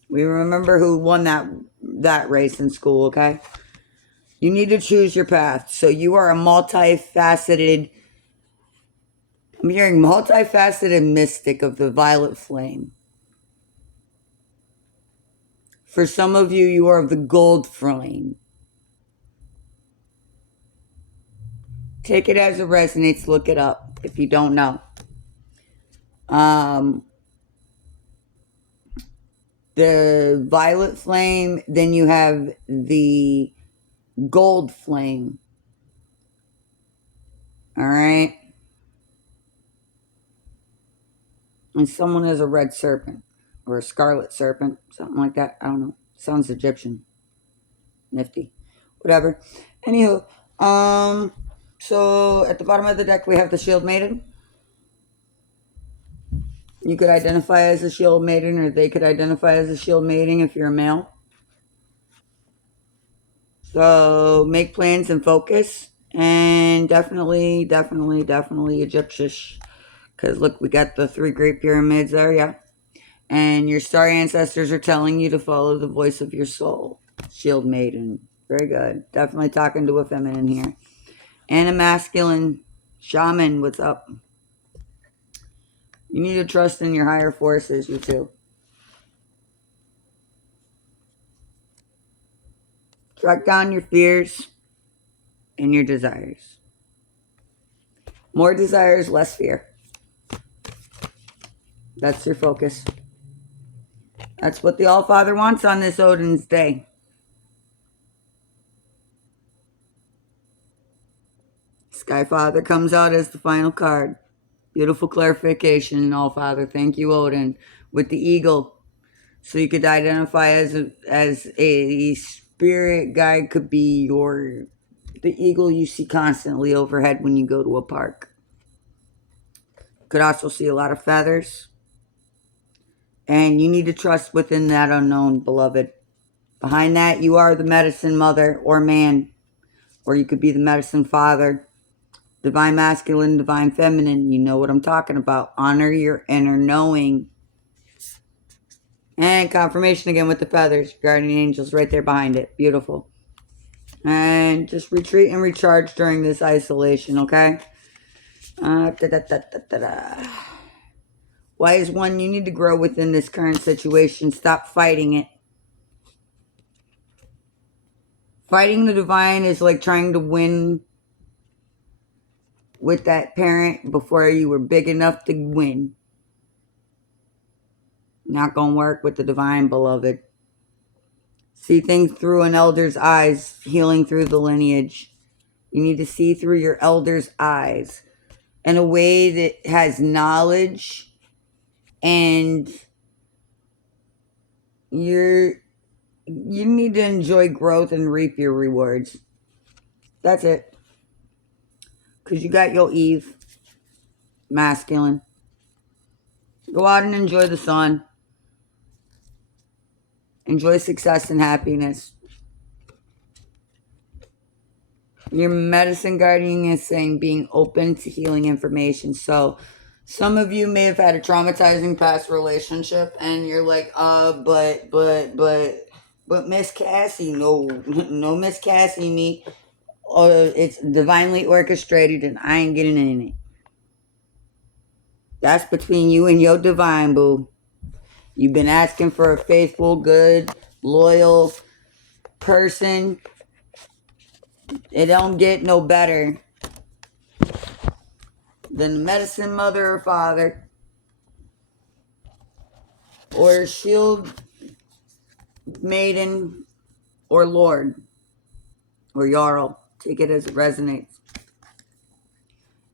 We remember who won that race in school, okay? You need to choose your path. So you are a multifaceted, I'm hearing multifaceted mystic of the violet flame. For some of you, you are of the gold flame. Take it as it resonates. Look it up if you don't know. The violet flame, then you have the gold flame. All right? And someone is a red serpent or a scarlet serpent, something like that. I don't know. Sounds Egyptian. Nifty. Whatever. Anywho, so at the bottom of the deck we have the Shield Maiden. You could identify as a Shield Maiden, or they could identify as a Shield Maiden if you're a male. So make plans and focus, and definitely Egyptian. Because look, we got the 3 Great Pyramids there, yeah. And your star ancestors are telling you to follow the voice of your soul. Shield Maiden. Very good. Definitely talking to a feminine here. And a masculine. Shaman, what's up? You need to trust in your higher forces, you two. Track down your fears and your desires. More desires, less fear. That's your focus. That's what the All-Father wants on this Odin's Day. Skyfather comes out as the final card. Beautiful clarification, All-Father. Thank you, Odin. With the eagle. So you could identify as a spirit guide, could be the eagle you see constantly overhead when you go to a park. Could also see a lot of feathers. And you need to trust within that unknown, beloved. Behind that, you are the medicine mother or man. Or you could be the medicine father. Divine masculine, divine feminine. You know what I'm talking about. Honor your inner knowing. And confirmation again with the feathers. Guardian angels right there behind it. Beautiful. And just retreat and recharge during this isolation, okay? Wise one, you need to grow within this current situation. Stop fighting it. Fighting the divine is like trying to win with that parent before you were big enough to win. Not gonna work with the divine, beloved. See things through an elder's eyes, healing through the lineage. You need to see through your elder's eyes in a way that has knowledge, and you need to enjoy growth and reap your rewards. That's it. Because you got your Eve, masculine. Go out and enjoy the sun. Enjoy success and happiness. Your medicine guardian is saying being open to healing information. So some of you may have had a traumatizing past relationship and you're like, but Miss Cassie, no Miss Cassie, me. It's divinely orchestrated and I ain't getting in it. That's between you and your divine, boo. You've been asking for a faithful, good, loyal person. It don't get no better than the medicine mother or father or shield maiden or lord or jarl. Take it as it resonates.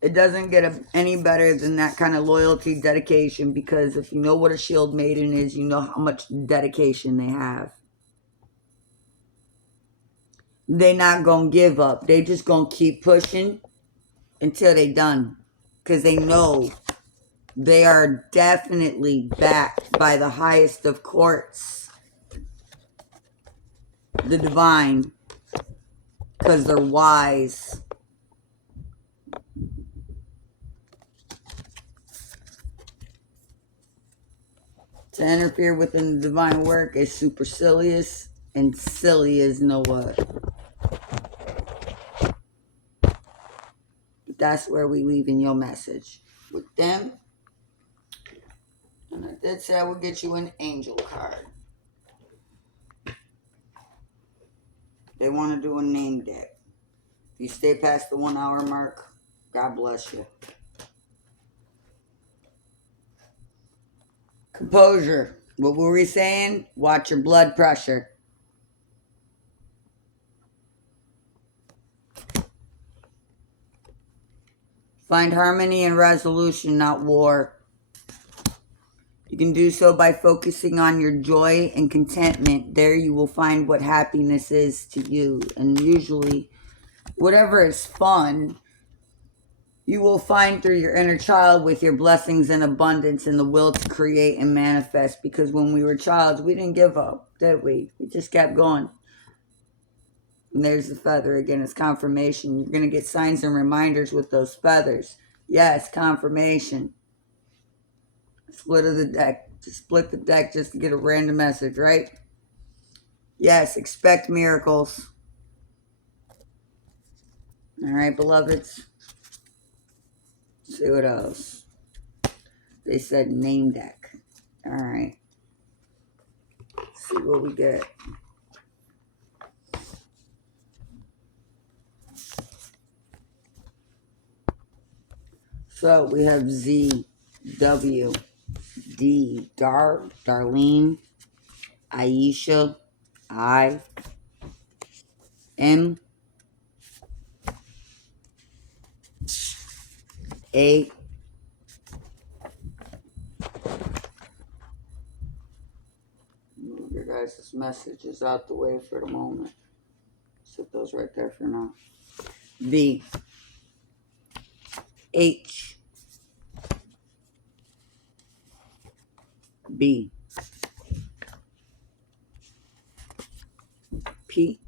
It doesn't get any better than that kind of loyalty, dedication, because if you know what a shield maiden is, you know how much dedication they have. They not gonna give up. They just gonna keep pushing until they done, because they know they are definitely backed by the highest of courts, the divine, because they're wise. To interfere within the divine work is supercilious, and silly is no what. But that's where we leave in your message. With them, and I did say I would get you an angel card. They want to do a name deck. If you stay past the 1 hour mark, God bless you. Composure. What were we saying? Watch your blood pressure. Find harmony and resolution, not war. You can do so by focusing on your joy and contentment. There you will find what happiness is to you. And usually, whatever is fun, you will find through your inner child with your blessings and abundance and the will to create and manifest. Because when we were childs, we didn't give up, did we? We just kept going. And there's the feather again. It's confirmation. You're going to get signs and reminders with those feathers. Yes, confirmation. Split of the deck. Just split the deck just to get a random message, right? Yes, expect miracles. All right, beloveds. Let's see what else. They said name deck. All right. Let's see what we get. So we have Z, W, D, Darlene, Aisha, I, M, A. Move your guys' messages out the way for the moment. Set those right there for now. V, H, B, P,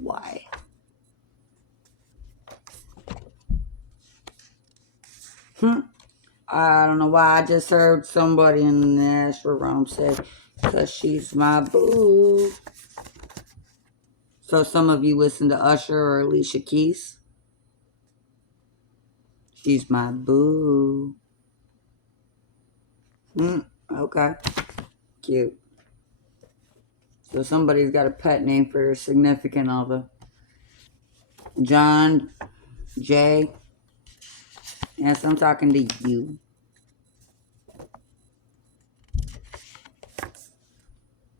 Y. I don't know why I just heard somebody in the astral realm say, because she's my boo. So some of you listen to Usher or Alicia Keys. She's my boo. Okay. Cute. So somebody's got a pet name for their significant other. John, Jay. Yes, I'm talking to you.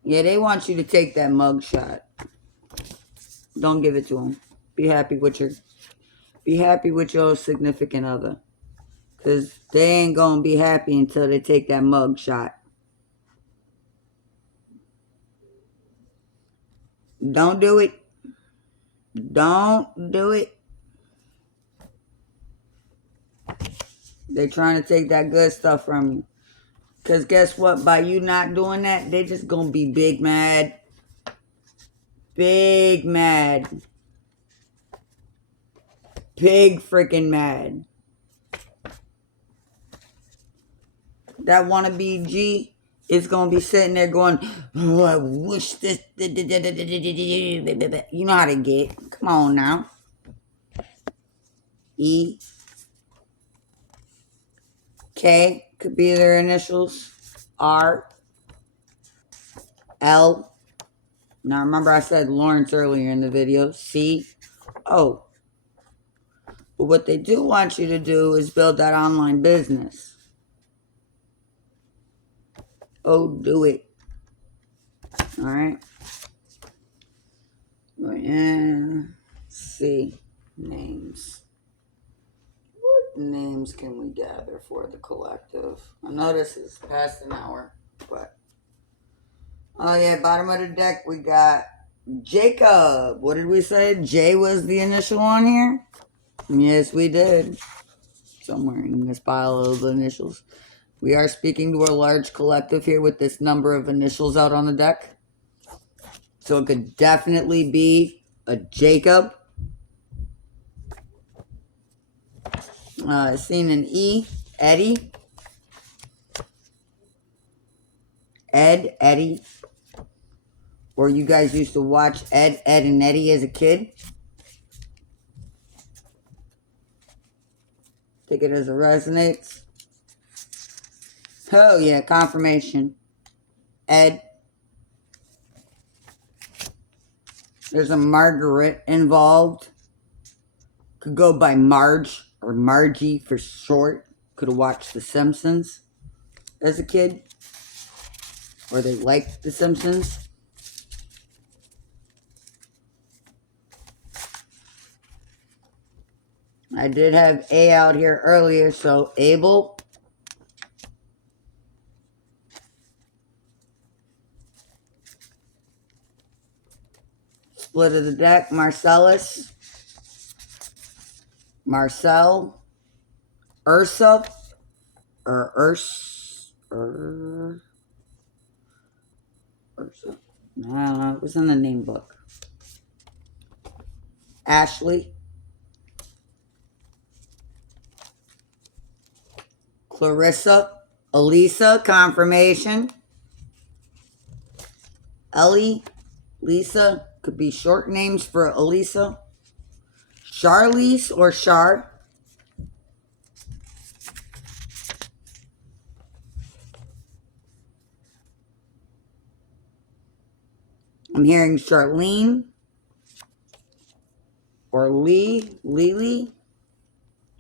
Yeah, they want you to take that mug shot. Don't give it to them. Be happy with your significant other. Because they ain't going to be happy until they take that mug shot. Don't do it. Don't do it. They're trying to take that good stuff from you. Because guess what? By you not doing that, they just going to be big mad. Big mad. Big freaking mad. That wannabe G is going to be sitting there going, oh, I wish this. You know how to get. Come on now. E, K could be their initials. R, L. Now remember I said Lawrence earlier in the video. C, O. But what they do want you to do is build that online business. Oh, do it. All right. And see names. What names can we gather for the collective? I know this is past an hour, but oh yeah, bottom of the deck we got Jacob. What did we say? J was the initial on here? Yes, we did. Somewhere in this pile of initials. We are speaking to a large collective here with this number of initials out on the deck. So it could definitely be a Jacob. Seen an E, Eddie. Ed, Eddie. Or you guys used to watch Ed, Ed, and Eddie as a kid. Take it as it resonates. Oh yeah, confirmation. Ed. There's a Margaret involved. Could go by Marge or Margie for short. Could have watched The Simpsons as a kid. Or they liked The Simpsons. I did have A out here earlier, so Abel. Split of the deck, Marcellus. Marcel. Ursa. Or Ursa. No, it was in the name book. Ashley. Clarissa. Elisa, confirmation. Ellie. Lisa, could be short names for Elisa. Charlize or Char. I'm hearing Charlene or Lily.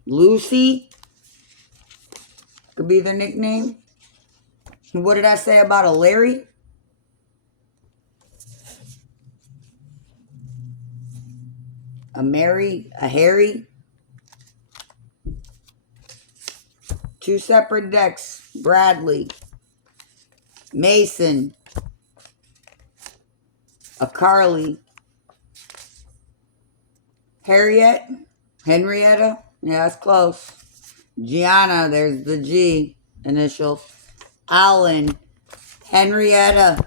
Lucy could be their nickname. What did I say about a Larry? A Mary, a Harry. Two separate decks. Bradley. Mason. A Carly. Harriet. Henrietta. Yeah, that's close. Gianna, there's the G initial. Alan. Henrietta.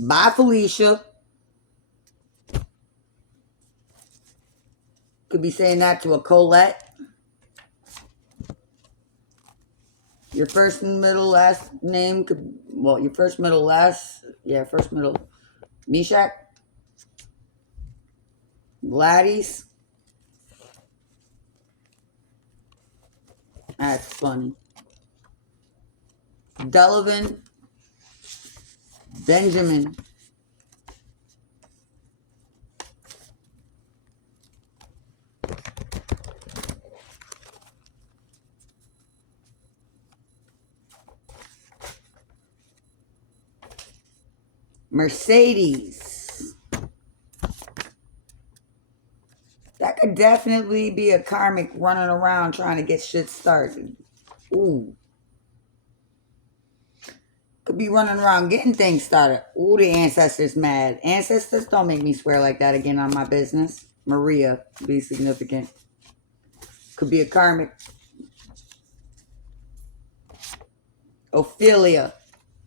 Bye, Felicia. Could be saying that to a Colette. Your first and middle last name could, well, your first middle last, yeah, first middle. Meshach. Gladys. That's funny. Delavan. Benjamin. Mercedes. That could definitely be a karmic running around trying to get shit started. Ooh. Could be running around getting things started. Ooh, the ancestors mad. Ancestors, don't make me swear like that again on my business. Maria, be significant. Could be a karmic. Ophelia.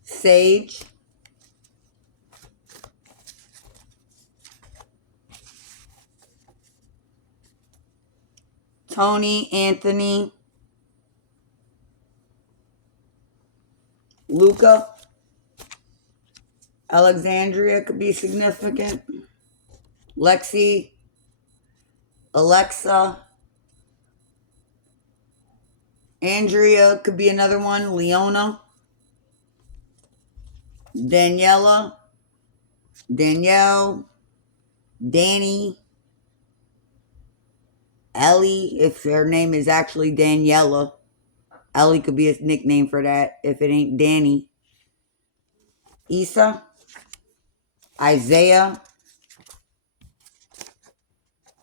Sage. Tony, Anthony. Luca. Alexandria could be significant. Lexi. Alexa. Andrea could be another one. Leona. Daniela. Danielle. Danny. Ellie, if her name is actually Daniela. Ellie could be a nickname for that if it ain't Danny. Isa. Isaiah.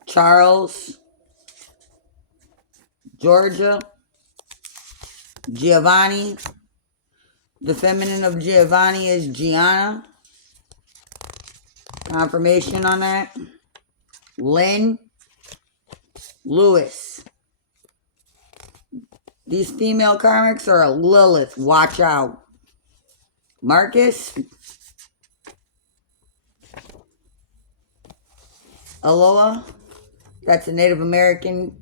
Charles. Georgia. Giovanni. The feminine of Giovanni is Gianna. Confirmation on that. Lynn. Lewis. These female karmics are a Lilith. Watch out. Marcus. Aloha. That's a Native American.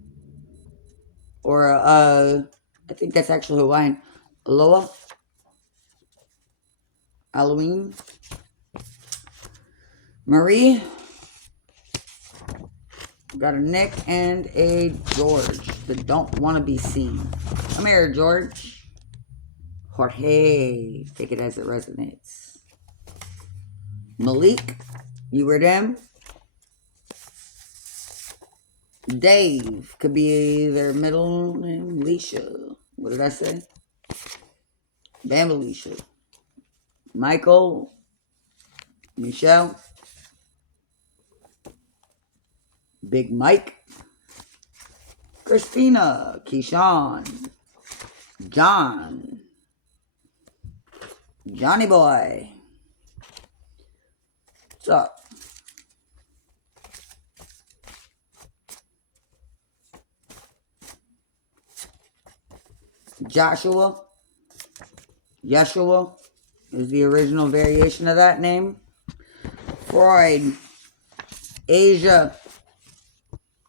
Or I think that's actually Hawaiian. Aloha. Halloween. Marie. Got a Nick and a George that don't want to be seen. Come here, George. Jorge. Take it as it resonates. Malik. You were them. Dave. Could be their middle name. Leisha. What did I say? Bambalisha. Michael. Michelle. Big Mike. Christina. Keyshawn. John. Johnny Boy. What's up? Joshua. Yeshua is the original variation of that name. Freud. Asia.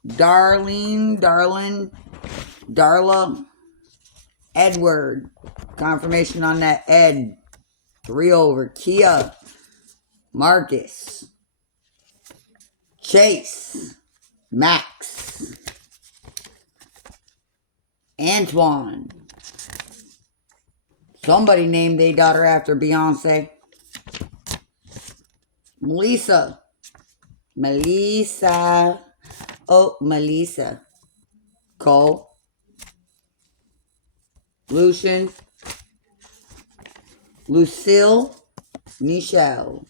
Darlene. Darlin. Darla. Edward. Confirmation on that. Ed. 3 over. Kia. Marcus. Chase. Max. Antoine. Somebody named their daughter after Beyonce. Melissa. Melissa. Oh, Melissa. Cole. Lucian. Lucille. Michelle.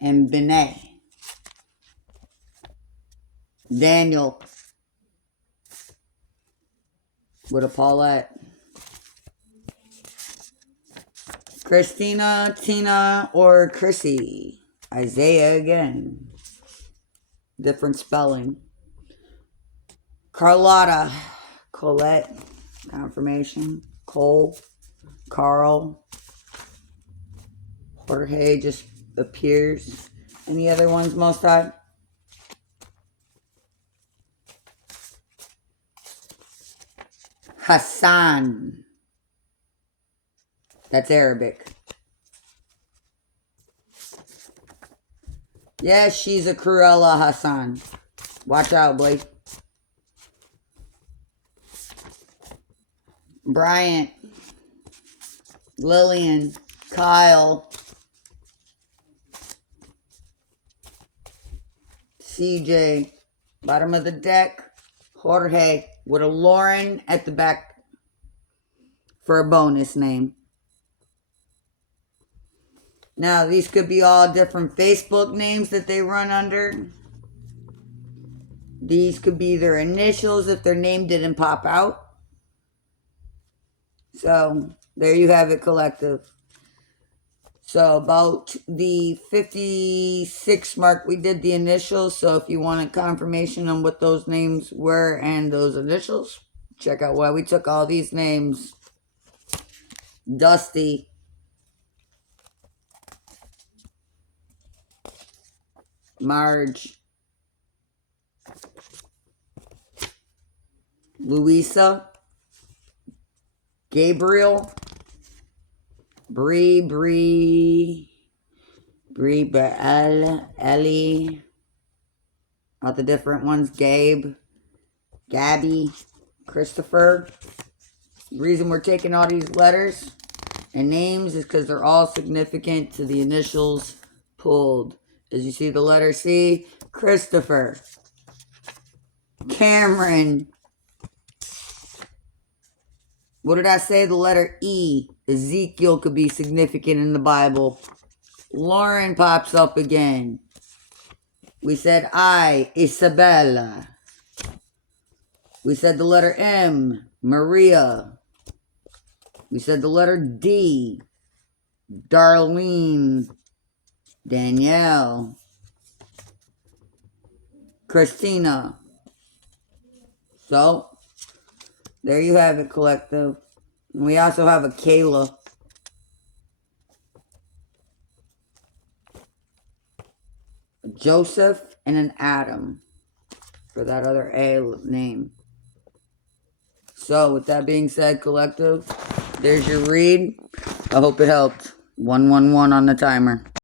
And Benet. Daniel. With a Paulette. Christina, Tina, or Chrissy. Isaiah again. Different spelling. Carlotta. Colette. Confirmation. Cole. Carl. Jorge just appears. Any other ones, most high? Hassan. That's Arabic. Yes, she's a Cruella Hassan. Watch out, Blake. Bryant. Lillian. Kyle. CJ. Bottom of the deck. Jorge. With a Lauren at the back for a bonus name. Now, these could be all different Facebook names that they run under. These could be their initials if their name didn't pop out. So, there you have it, collective. So, about the 56 mark, we did the initials. So, if you wanted confirmation on what those names were and those initials, check out why we took all these names. Dusty. Marge. Louisa. Gabriel. Bree, Ellie. All the different ones. Gabe. Gabby. Christopher. The reason we're taking all these letters and names is because they're all significant to the initials pulled. As you see the letter C, Christopher, Cameron. What did I say? The letter E, Ezekiel, could be significant in the Bible. Lauren pops up again. We said I, Isabella. We said the letter M, Maria. We said the letter D, Darlene, Danielle, Christina. So, there you have it, collective. And we also have a Kayla. A Joseph and an Adam for that other A name. So, with that being said, collective, there's your read. I hope it helped. 111 on the timer.